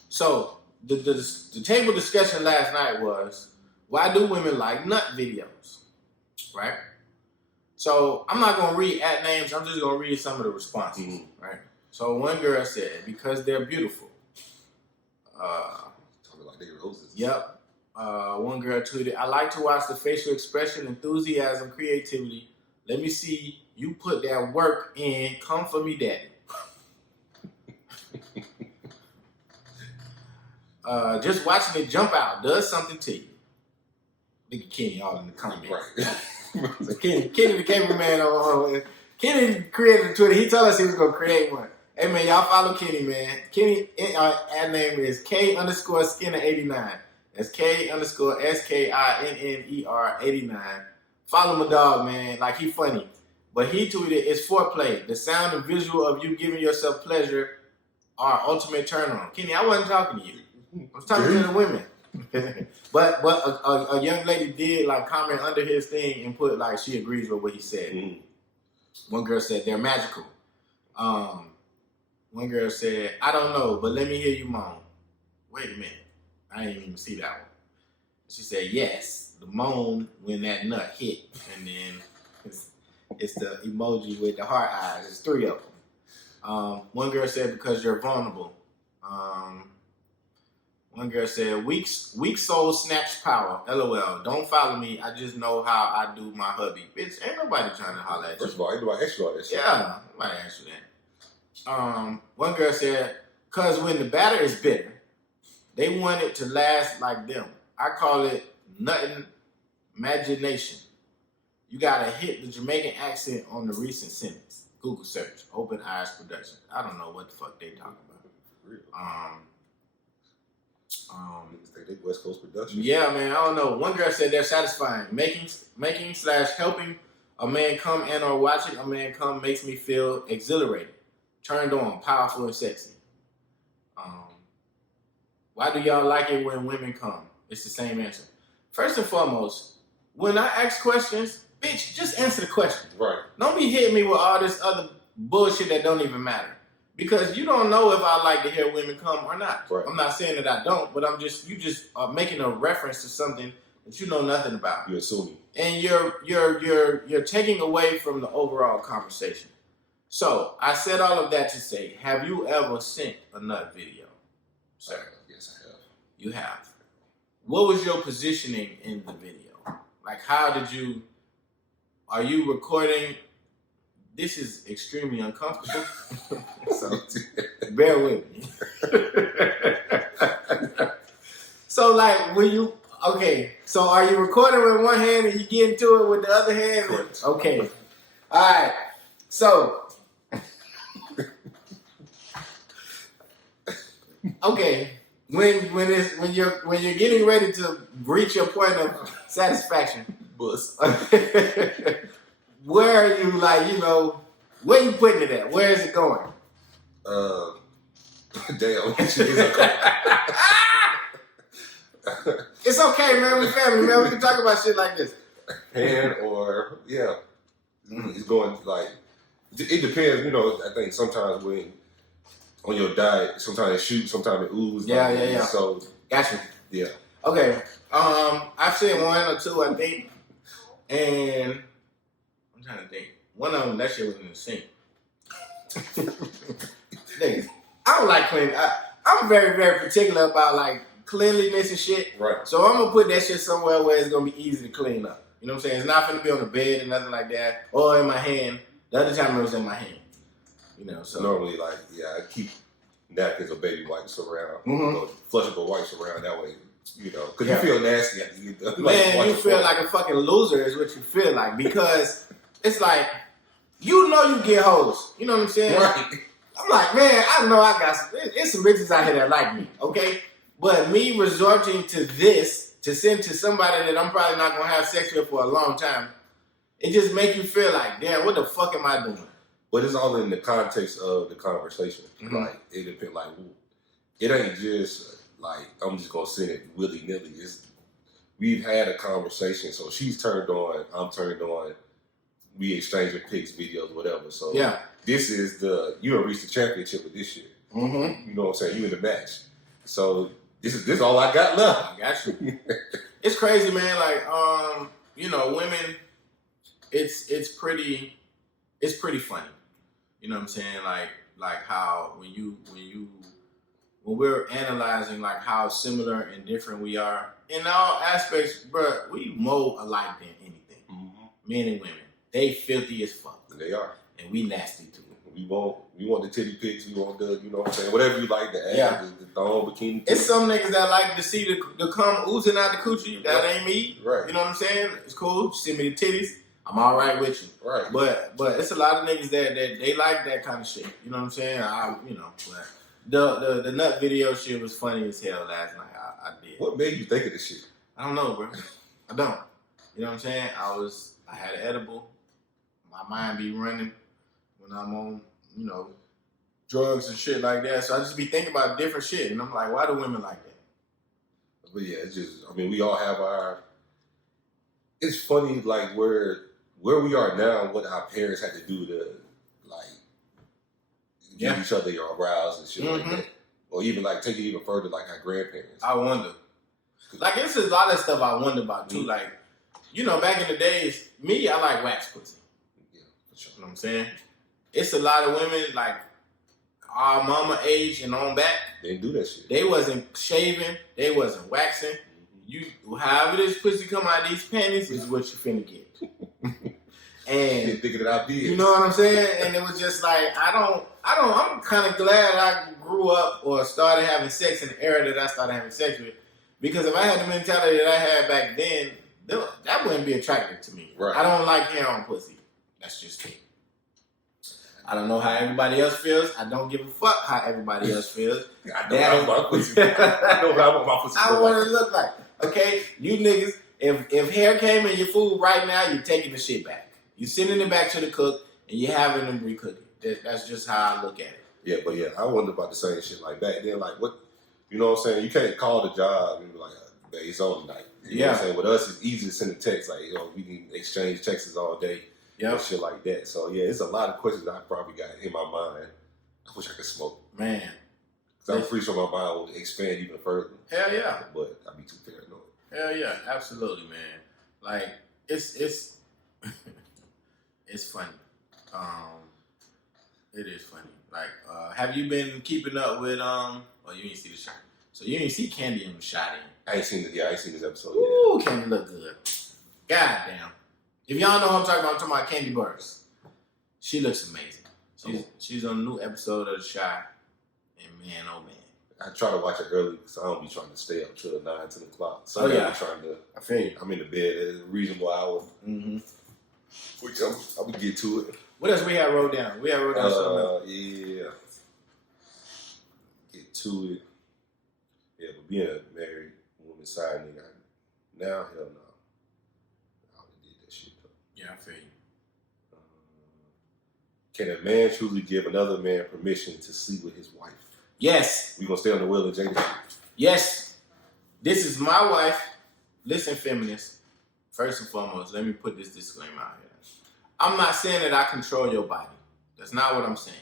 So the table discussion last night was, why do women like nut videos? Right? So I'm not going to read at names. I'm just going to read some of the responses. Right? So one girl said, because they're beautiful. Talking like they roses. Yep. One girl tweeted, I like to watch the facial expression, enthusiasm, creativity. Let me see you put that work in. Come for me, daddy. Just watching it jump out does something to you. Look at Kenny all in the comments. Right. So Kenny the cameraman, Kenny created a Twitter. He told us he was going to create one. Hey, man, y'all follow Kenny, man. Kenny, ad name is K_Skinner89. That's K_SKINNER 89. Follow my dog, man. Like, he funny. But he tweeted, it's foreplay. The sound and visual of you giving yourself pleasure are ultimate turn on. Kenny, I wasn't talking to you. I was talking to the women. but a young lady did like comment under his thing and put like she agrees with what he said. Mm. One girl said they're magical. One girl said, I don't know, but let me hear you moan. Wait a minute. I didn't even see that one. She said, yes, the moan when that nut hit. And then it's the emoji with the heart eyes. It's 3 of them. One girl said, because you're vulnerable. One girl said, weak soul snatch power. LOL. Don't follow me. I just know how I do my hubby. Bitch, ain't nobody trying to holler at you. First of all, ain't nobody asked you all that shit. Yeah, nobody asked you that. One girl said, because when the batter is bitter, they want it to last like them. I call it nuttin' imagination. You gotta hit the Jamaican accent on the recent sentence. Google search, Open Eyes Production. I don't know what the fuck they talking about. Really? They West Coast production. Yeah, man, I don't know. One girl said they're satisfying. Making/helping a man come and or watching a man come makes me feel exhilarated, turned on, powerful, and sexy. Why do y'all like it when women come? It's the same answer. First and foremost, when I ask questions, bitch, just answer the question. Right. Don't be hitting me with all this other bullshit that don't even matter. Because you don't know if I like to hear women come or not. Right. I'm not saying that I don't, but you just are making a reference to something that you know nothing about. You're assuming. And you're taking away from the overall conversation. So I said all of that to say, have you ever sent a nut video, sir? Yes, I have. You have. What was your positioning in the video? Like, are you recording? This is extremely uncomfortable. So bear with me. So like, Okay, so are you recording with one hand and you get into it with the other hand? Correct. Okay. All right. So. Okay. When you're getting ready to reach your point of satisfaction, Bus. where are you where you putting it at? Where is it going? Damn. It's okay, man. We family, man. We can talk about shit like this. Hand or it's going like it depends. I think sometimes when on your diet, sometimes it shoots, sometimes it ooze. Yeah. So Gotcha. yeah. Okay. I've seen one or two, I think, and I'm trying to think. One of them, that shit was in the sink. Niggas, I don't like cleaning. I'm very, very particular about like cleanliness and shit. Right. So I'm gonna put that shit somewhere where it's gonna be easy to clean up. You know what I'm saying? It's not gonna be on the bed or nothing like that, or in my hand. The other time it was in my hand. So Normally, I keep napkins or baby wipes around, or flushable wipes around. That way, because you feel nasty after you done. Man, you feel like a fucking loser is what you feel like, because it's like you get hoes. You know what I'm saying? Right. I'm like, man, I know I got it's some bitches out here that like me, okay? But me resorting to this to send to somebody that I'm probably not gonna have sex with for a long time, it just make you feel like, damn, what the fuck am I doing? But it's all in the context of the conversation. Mm-hmm. Like it depends. Like it ain't just like I'm just gonna send it willy nilly. We've had a conversation. So she's turned on. I'm turned on. We exchanging pics, videos, whatever. So yeah, this is you don't reach the championship with this shit. Mm-hmm. You know what I'm saying? You in the match. So this is all I got left. I got you. It's crazy, man. Like women. It's pretty funny. You know what I'm saying? Like how when we're analyzing like how similar and different we are in all aspects, bro, we more alike than anything. Mm-hmm. Men and women, they filthy as fuck. They are, and we nasty too. We want the titty pics. We want the what I'm saying, whatever you like to add. The thong, bikini. It's some niggas that like to see the cum oozing out the coochie. That ain't me. Right. You know what I'm saying? It's cool. Send me the titties. I'm all right with you. Right. But it's a lot of niggas that they like that kind of shit. You know what I'm saying? But the nut video shit was funny as hell last night. I did. What made you think of this shit? I don't know, bro. I don't. You know what I'm saying? I had an edible. My mind be running when I'm on, drugs and shit like that. So I just be thinking about different shit. And I'm like, why do women like that? But yeah, it's just, we all have it's funny, like, where we are now, what our parents had to do to, like, give each other your brows and shit like that. Or even, like, take it even further, like our grandparents. I wonder. Like, it's a lot of stuff I wonder about, too. Like, back in the days, me, I like wax pussy. Yeah, for sure. You know what I'm saying? It's a lot of women, like, our mama age and on back. They didn't do that shit. They wasn't shaving. They wasn't waxing. However this pussy come out of these panties is what you finna get. And thinking that I did. You know what I'm saying? And it was just like, I'm kind of glad I grew up or started having sex in the era that I started having sex with. Because if I had the mentality that I had back then, that wouldn't be attractive to me. Right. I don't like hair on pussy. That's just me. I don't know how everybody else feels. I don't give a fuck how everybody else feels. I know how my pussy. I know how my pussy. I want to look like. Okay, you niggas. If hair came in your food right now, you're taking the shit back. You're sending it back to the cook, and you're having them recook it. That's just how I look at it. Yeah, but I wonder about the same shit like back then. Like what, you know what I'm saying? You can't call the job and be like, it's on tonight. You know what I'm saying? With us, it's easy to send a text. Like, we can exchange texts all day. And shit like that. So yeah, it's a lot of questions I probably got in my mind. I wish I could smoke. Man. Because I'm pretty sure my mind will expand even further. Hell yeah. But I'd be too paranoid. Hell yeah, absolutely, man. Like it's it's funny. It is funny. Like, have you been keeping up with Oh, you didn't see the shot. So you didn't see Candy in the shot in. I ain't seen this episode Ooh, Candy look good. God damn. If y'all know what I'm talking about Candy Bars. She looks amazing. She's on a new episode of The Shy, and man, oh man, I try to watch it early because I don't be trying to stay up till 9, 10 o'clock. So Oh, yeah. I'm trying to. I feel you. I'm in the bed at a reasonable hour, Mm-hmm. which I'm gonna get to it. What else we have wrote down? We have wrote down something. Yeah. Get to it. Yeah, but being a married woman side nigga, now hell no. I already did that shit though. Yeah, I feel you. Can a man truly give another man permission to sleep with his wife? Yes. We gonna stay on the Will and Jada. Yes. This is my wife. Listen, feminists. First and foremost, let me put this disclaimer out here. I'm not saying that I control your body. That's not what I'm saying.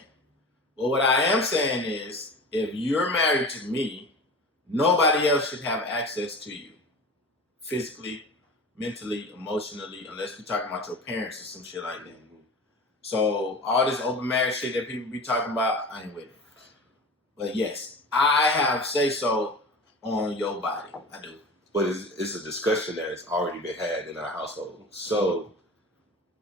But what I am saying is, if you're married to me, nobody else should have access to you. Physically, mentally, emotionally, unless we're talking about your parents or some shit like that. So all this open marriage shit that people be talking about, I ain't with it. But yes, I have say-so on your body. I do. But it's a discussion that has already been had in our household. So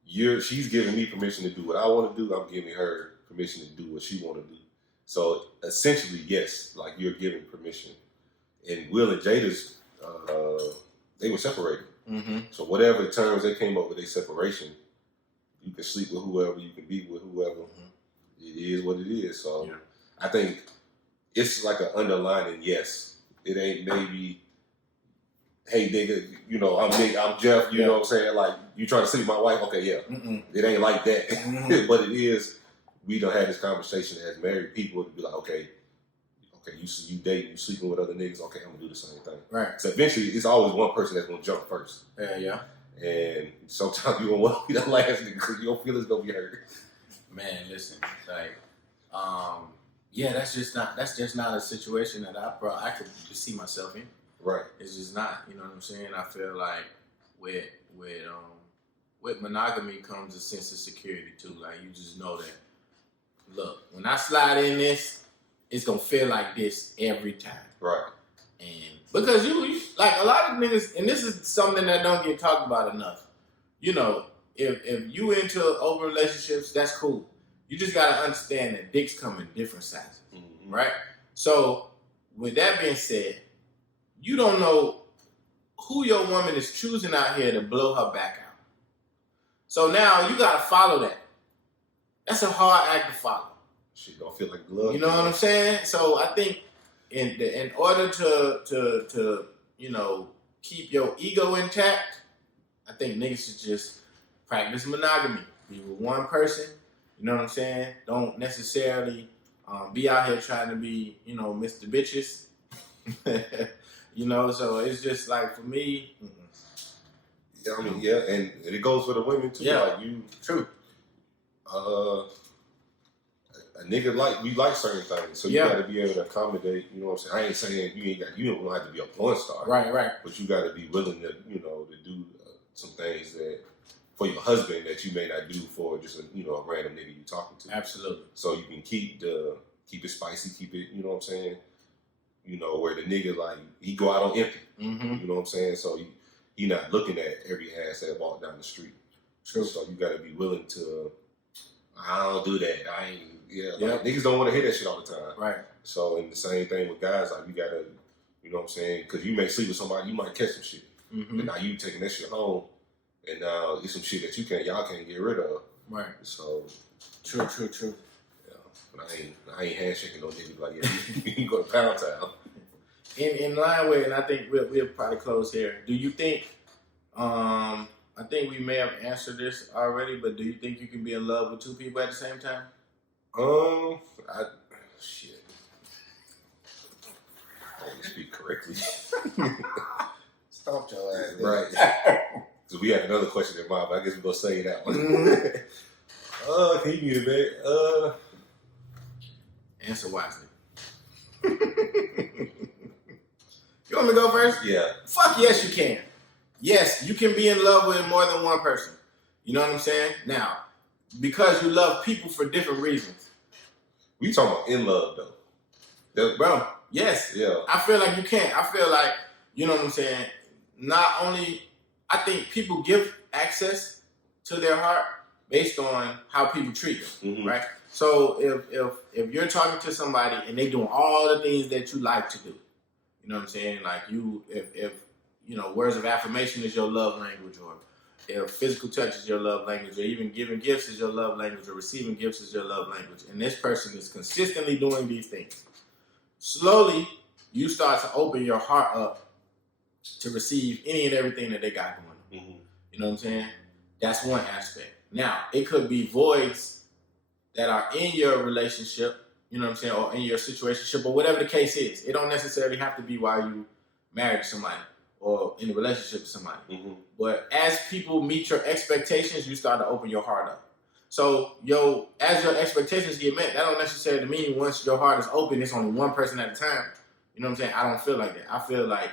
she's giving me permission to do what I want to do. I'm giving her permission to do what she want to do. So essentially, yes, like you're giving permission. And Will and Jada's, they were separated. Mm-hmm. So whatever terms they came up with their separation, you can sleep with whoever, you can be with whoever. Mm-hmm. It is what it is. So yeah. I think it's like an underlining yes. It ain't maybe, hey nigga, you know, I'm Nick, I'm Jeff, you know what I'm saying? Like, you trying to sleep with my wife? Okay, yeah. Mm-mm. It ain't like that. Mm-hmm. But it is, we done had this conversation as married people to be like, okay, you dating, you sleeping with other niggas, okay, I'm gonna do the same thing. Right. So eventually, it's always one person that's gonna jump first. Yeah. And sometimes you don't want to be the last nigga because your feelings gonna be hurt. Man, listen, like, yeah, that's just not a situation that I could just see myself in. Right. It's just not, you know what I'm saying? I feel like with monogamy comes a sense of security too. Like, you just know that, look, when I slide in this, it's gonna feel like this every time. Right. And because you like a lot of niggas, and this is something that don't get talked about enough. You know, if you into open relationships, that's cool. You just gotta understand that dicks come in different sizes, mm-hmm. right? So with that being said, you don't know who your woman is choosing out here to blow her back out. So now you gotta follow that. That's a hard act to follow. Shit don't feel like blood. You know what I'm saying? So I think in order to you know, keep your ego intact, I think niggas should just practice monogamy. Be with one person. You know what I'm saying? Don't necessarily be out here trying to be, you know, Mr. Bitches. You know, so it's just like, for me. Yeah, I mean, yeah, and it goes for the women too. Yeah, like you, true. A nigga we like certain things, so you got to be able to accommodate. You know what I'm saying? I ain't saying you don't have to be a porn star, right. But you got to be willing to, you know, to do some things that for your husband that you may not do for just a random nigga you talking to. Absolutely. So you can keep it spicy, keep it, you know what I'm saying? You know, where the nigga, like, he go out on empty. Mm-hmm. You know what I'm saying? So he not looking at every ass that walk down the street. True. So you got to be willing to, I don't do that. I ain't, like, niggas don't want to hear that shit all the time. Right. So, and the same thing with guys, like, you got to, you know what I'm saying? Because you may sleep with somebody, you might catch some shit. Mm-hmm. And now you taking that shit home, and now it's some shit that y'all can't get rid of. Right. So. True. Yeah. But I ain't handshaking no niggas like, yeah, you can go to Pound Town. In line with, and I think we'll probably close here. Do you think, I think we may have answered this already, but do you think you can be in love with two people at the same time? Shit. I didn't speak correctly. Stop your ass. Right. So we had another question in mind, but I guess we're going to say that one. Mm-hmm. Can you mute it, man? Answer wisely. You want me to go first? Yeah. Fuck yes, you can. Yes, you can be in love with more than one person. You know what I'm saying? Now, because you love people for different reasons. We talking about in love, though. Bro, yes. Yeah. I feel like you can. I feel like, you know what I'm saying? Not only, I think people give access to their heart based on how people treat them, mm-hmm. right? So if you're talking to somebody and they doing all the things that you like to do, you know what I'm saying? Like if you know, words of affirmation is your love language, or if physical touch is your love language, or even giving gifts is your love language, or receiving gifts is your love language, and this person is consistently doing these things, slowly you start to open your heart up to receive any and everything that they got going on. Mm-hmm. You know what I'm saying? That's one aspect. Now, it could be voids that are in your relationship, you know what I'm saying, or in your situationship, or whatever the case is. It don't necessarily have to be while you married somebody or in a relationship with somebody. Mm-hmm. But as people meet your expectations, you start to open your heart up. So, as your expectations get met, that don't necessarily mean once your heart is open, it's only one person at a time. You know what I'm saying? I don't feel like that. I feel like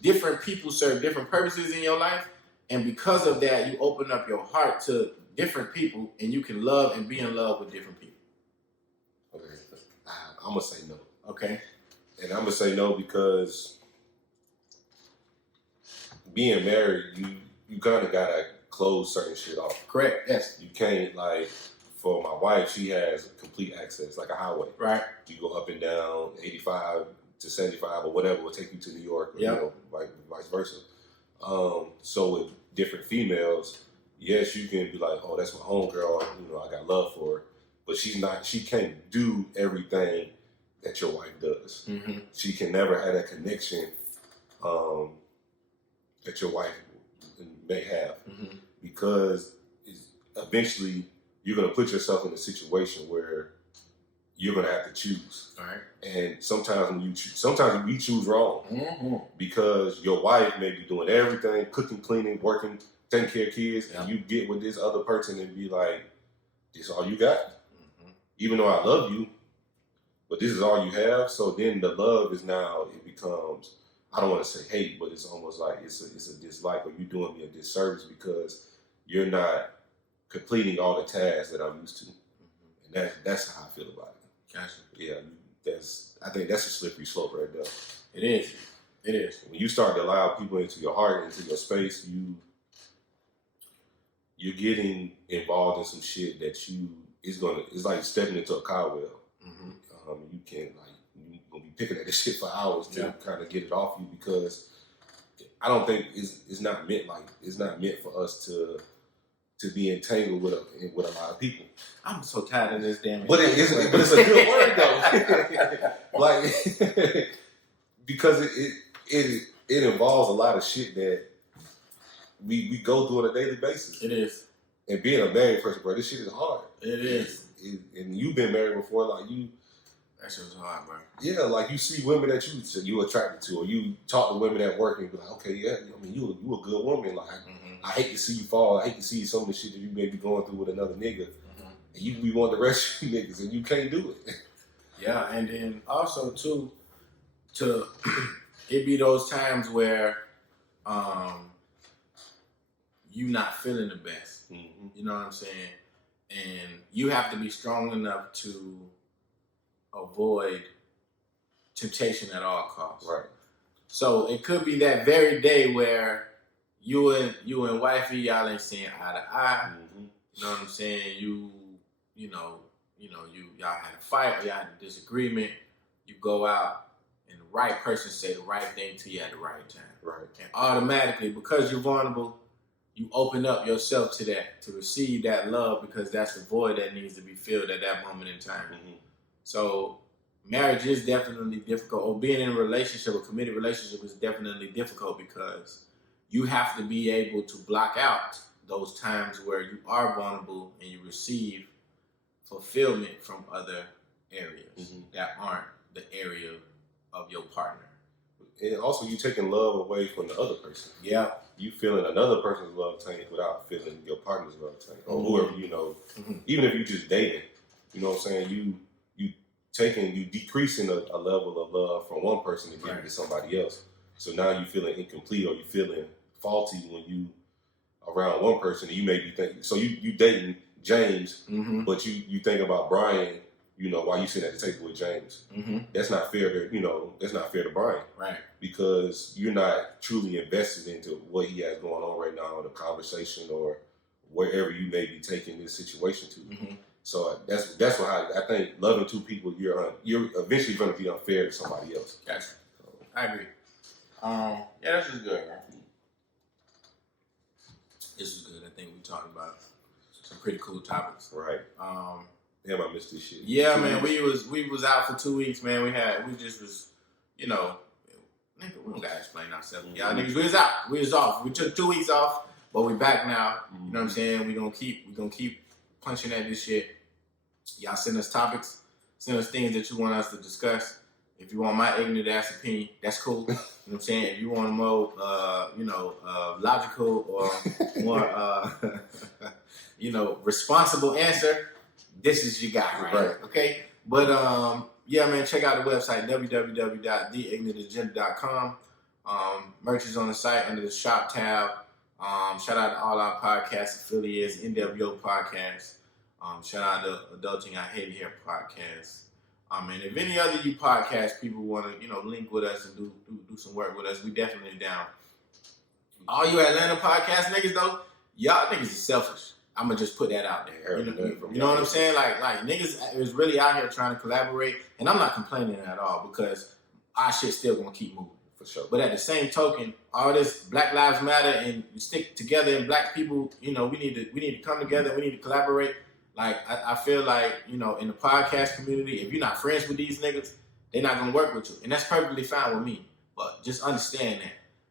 different people serve different purposes in your life. And because of that, you open up your heart to different people, and you can love and be in love with different people. Okay. I'm going to say no. Okay. And I'm going to say no because being married, you kind of got to close certain shit off. Correct. Yes. You can't, like, for my wife, she has complete access, like a highway. Right. You go up and down 85 to 75 or whatever will take you to New York, or, yep. You know, vice versa. So with different females, yes, you can be like, oh, that's my homegirl, you know, I got love for her. But she can't do everything that your wife does. Mm-hmm. She can never have that connection that your wife may have. Mm-hmm. Because eventually you're going to put yourself in a situation where you're going to have to choose. All right. And sometimes we choose wrong. Mm-hmm. Because your wife may be doing everything, cooking, cleaning, working, taking care of kids, and you get with this other person and be like, this is all you got? Mm-hmm. Even though I love you, but this is all you have. So then the love is now, it becomes, I don't want to say hate, but it's almost like it's a dislike, or you doing me a disservice because you're not completing all the tasks that I'm used to. Mm-hmm. And that's how I feel about it. Gotcha. Yeah, I think that's a slippery slope right there. It is. It is. When you start to allow people into your heart, into your space, you're getting involved in some shit that it's like stepping into a car well. Mm-hmm. You're gonna be picking at this shit for hours to kind of get it off you, because I don't think it's not meant for us to be entangled with a lot of people. I'm so tired of this damn. But it's a good word though. Like, because it involves a lot of shit that we go through on a daily basis. It is. And being a married person, bro, this shit is hard. It is. And you've been married before, like you. That shit was hard, bro. Yeah, like you see women that you attracted to, or you talk to women at work and be like, okay, yeah, I mean, you a good woman. Like, I hate to see you fall. I hate to see some of the shit that you may be going through with another nigga. Mm-hmm. And you be one of the rest of you niggas, and you can't do it. Yeah, and then also too, it be those times where you not feeling the best. Mm-hmm. You know what I'm saying? And you have to be strong enough to avoid temptation at all costs. Right. So it could be that very day where you and wifey, y'all ain't seeing eye to eye. Mm-hmm. You know what I'm saying? Y'all had a fight, or y'all had a disagreement. You go out and the right person say the right thing to you at the right time. Right. And automatically, because you're vulnerable, you open up yourself to that, to receive that love, because that's the void that needs to be filled at that moment in time. Mm-hmm. So marriage is definitely difficult, or being in a relationship, a committed relationship, is definitely difficult, because you have to be able to block out those times where you are vulnerable and you receive fulfillment from other areas that aren't the area of your partner. And also, you taking love away from the other person. Yeah. You feeling another person's love tank without feeling your partner's love tank, or whoever you know. Mm-hmm. Even if you just dating, you know what I'm saying? You decreasing a level of love from one person to give it to somebody else. So now you feeling incomplete, or you feeling faulty when you around one person, and you may be thinking, so you dating James, but you think about Brian, you know, while you sitting at the table with James. Mm-hmm. That's not fair to Brian. Right. Because you're not truly invested into what he has going on right now in a conversation, or wherever you may be taking this situation to. Mm-hmm. So that's what I think. Loving two people, you're eventually going to be unfair to somebody else. Gotcha. So, I agree. Yeah, this is good, man. This is good. I think we talked about some pretty cool topics. Right. Damn, I missed this shit. Yeah, man. We was out for 2 weeks, man. We just was, you know, nigga, we don't gotta explain ourselves. Mm-hmm. Y'all niggas, we was out. We was off. We took 2 weeks off, but we back now. You know what I'm saying? We gonna keep punching at this shit. Y'all send us topics, send us things that you want us to discuss. If you want my ignorant ass opinion, that's cool. You know what I'm saying? If you want a more, logical or more, responsible answer, this is your guy, right? Okay? But, yeah, man, check out the website, www.theignantagenda.com. Merch is on the site under the shop tab. Shout out to all our podcast affiliates, NWO Podcast. Shout out to Adulting I Hate Here Podcast. And if any other you podcast people want to, link with us and do some work with us, we definitely down. All you Atlanta podcast niggas though, y'all niggas is selfish. I'm gonna just put that out there. You know what I'm saying? Like niggas is really out here trying to collaborate, and I'm not complaining at all because our shit still gonna keep moving for sure. But at the same token, all this Black Lives Matter and we stick together, and Black people, we need to come together. We need to collaborate. Like, I feel like, in the podcast community, if you're not friends with these niggas, they're not going to work with you. And that's perfectly fine with me. But just understand that.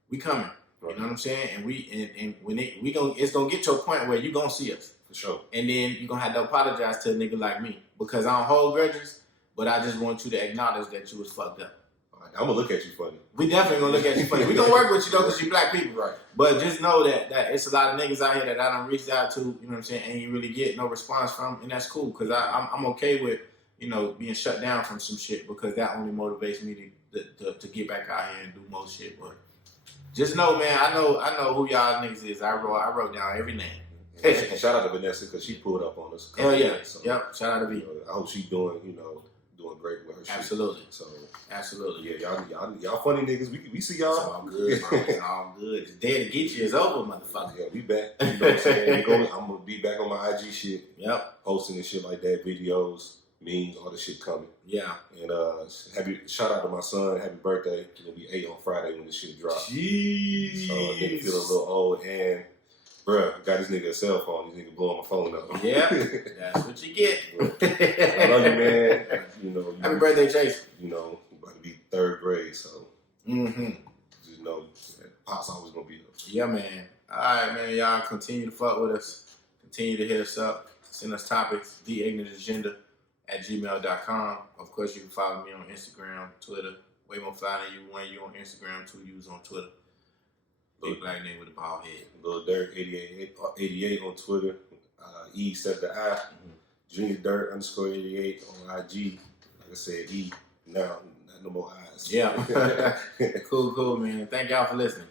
We coming. Right. You know what I'm saying? And it's going to get to a point where you're going to see us. For sure. And then you're going to have to apologize to a nigga like me. Because I don't hold grudges, but I just want you to acknowledge that you was fucked up. I'm going to look at you funny. We definitely going to look at you funny. We going to work with you, though, because you Black people. Right. But just know that it's a lot of niggas out here that I done reached out to, you know what I'm saying, and you really get no response from, and that's cool, because I'm okay with, being shut down from some shit, because that only motivates me to get back out here and do more shit. But just know, man, I know who y'all niggas is. I wrote down every name. And shout out to Vanessa, because she pulled up on us. Hell yeah. So, yep. Shout out to V. I hope she's doing great with her shit. Absolutely. So absolutely. Yeah, y'all funny niggas. We see y'all. It's all good, man. It's all good. The day to get you is over, motherfucker. Yeah, we back. You know what I'm saying? I'm gonna be back on my IG shit. Yep. Posting and shit like that, videos, memes, all the shit coming. Yeah. And shout out to my son. Happy birthday. He'll be 8 on Friday when this shit drops. Jeez. So nigga feel a little old, and bruh, got this nigga a cell phone. This nigga blowing my phone up. Yeah, that's what you get. I love you, man. Happy birthday, Chase. About to be 3rd grade, so just know Pop's always gonna be there. Yeah, man. All right, man. Y'all continue to fuck with us. Continue to hit us up. Send us topics. theignantagenda@gmail.com. Of course, you can follow me on Instagram, Twitter. Way more fly than you. 1 you on Instagram, 2 U's on Twitter. Big Black name with a bald head. Lil Dirt 88 on Twitter. E instead of the I. Junior Dirt _88 on IG. Like I said, E. Now, no more eyes. Yeah. Cool, man. Thank y'all for listening.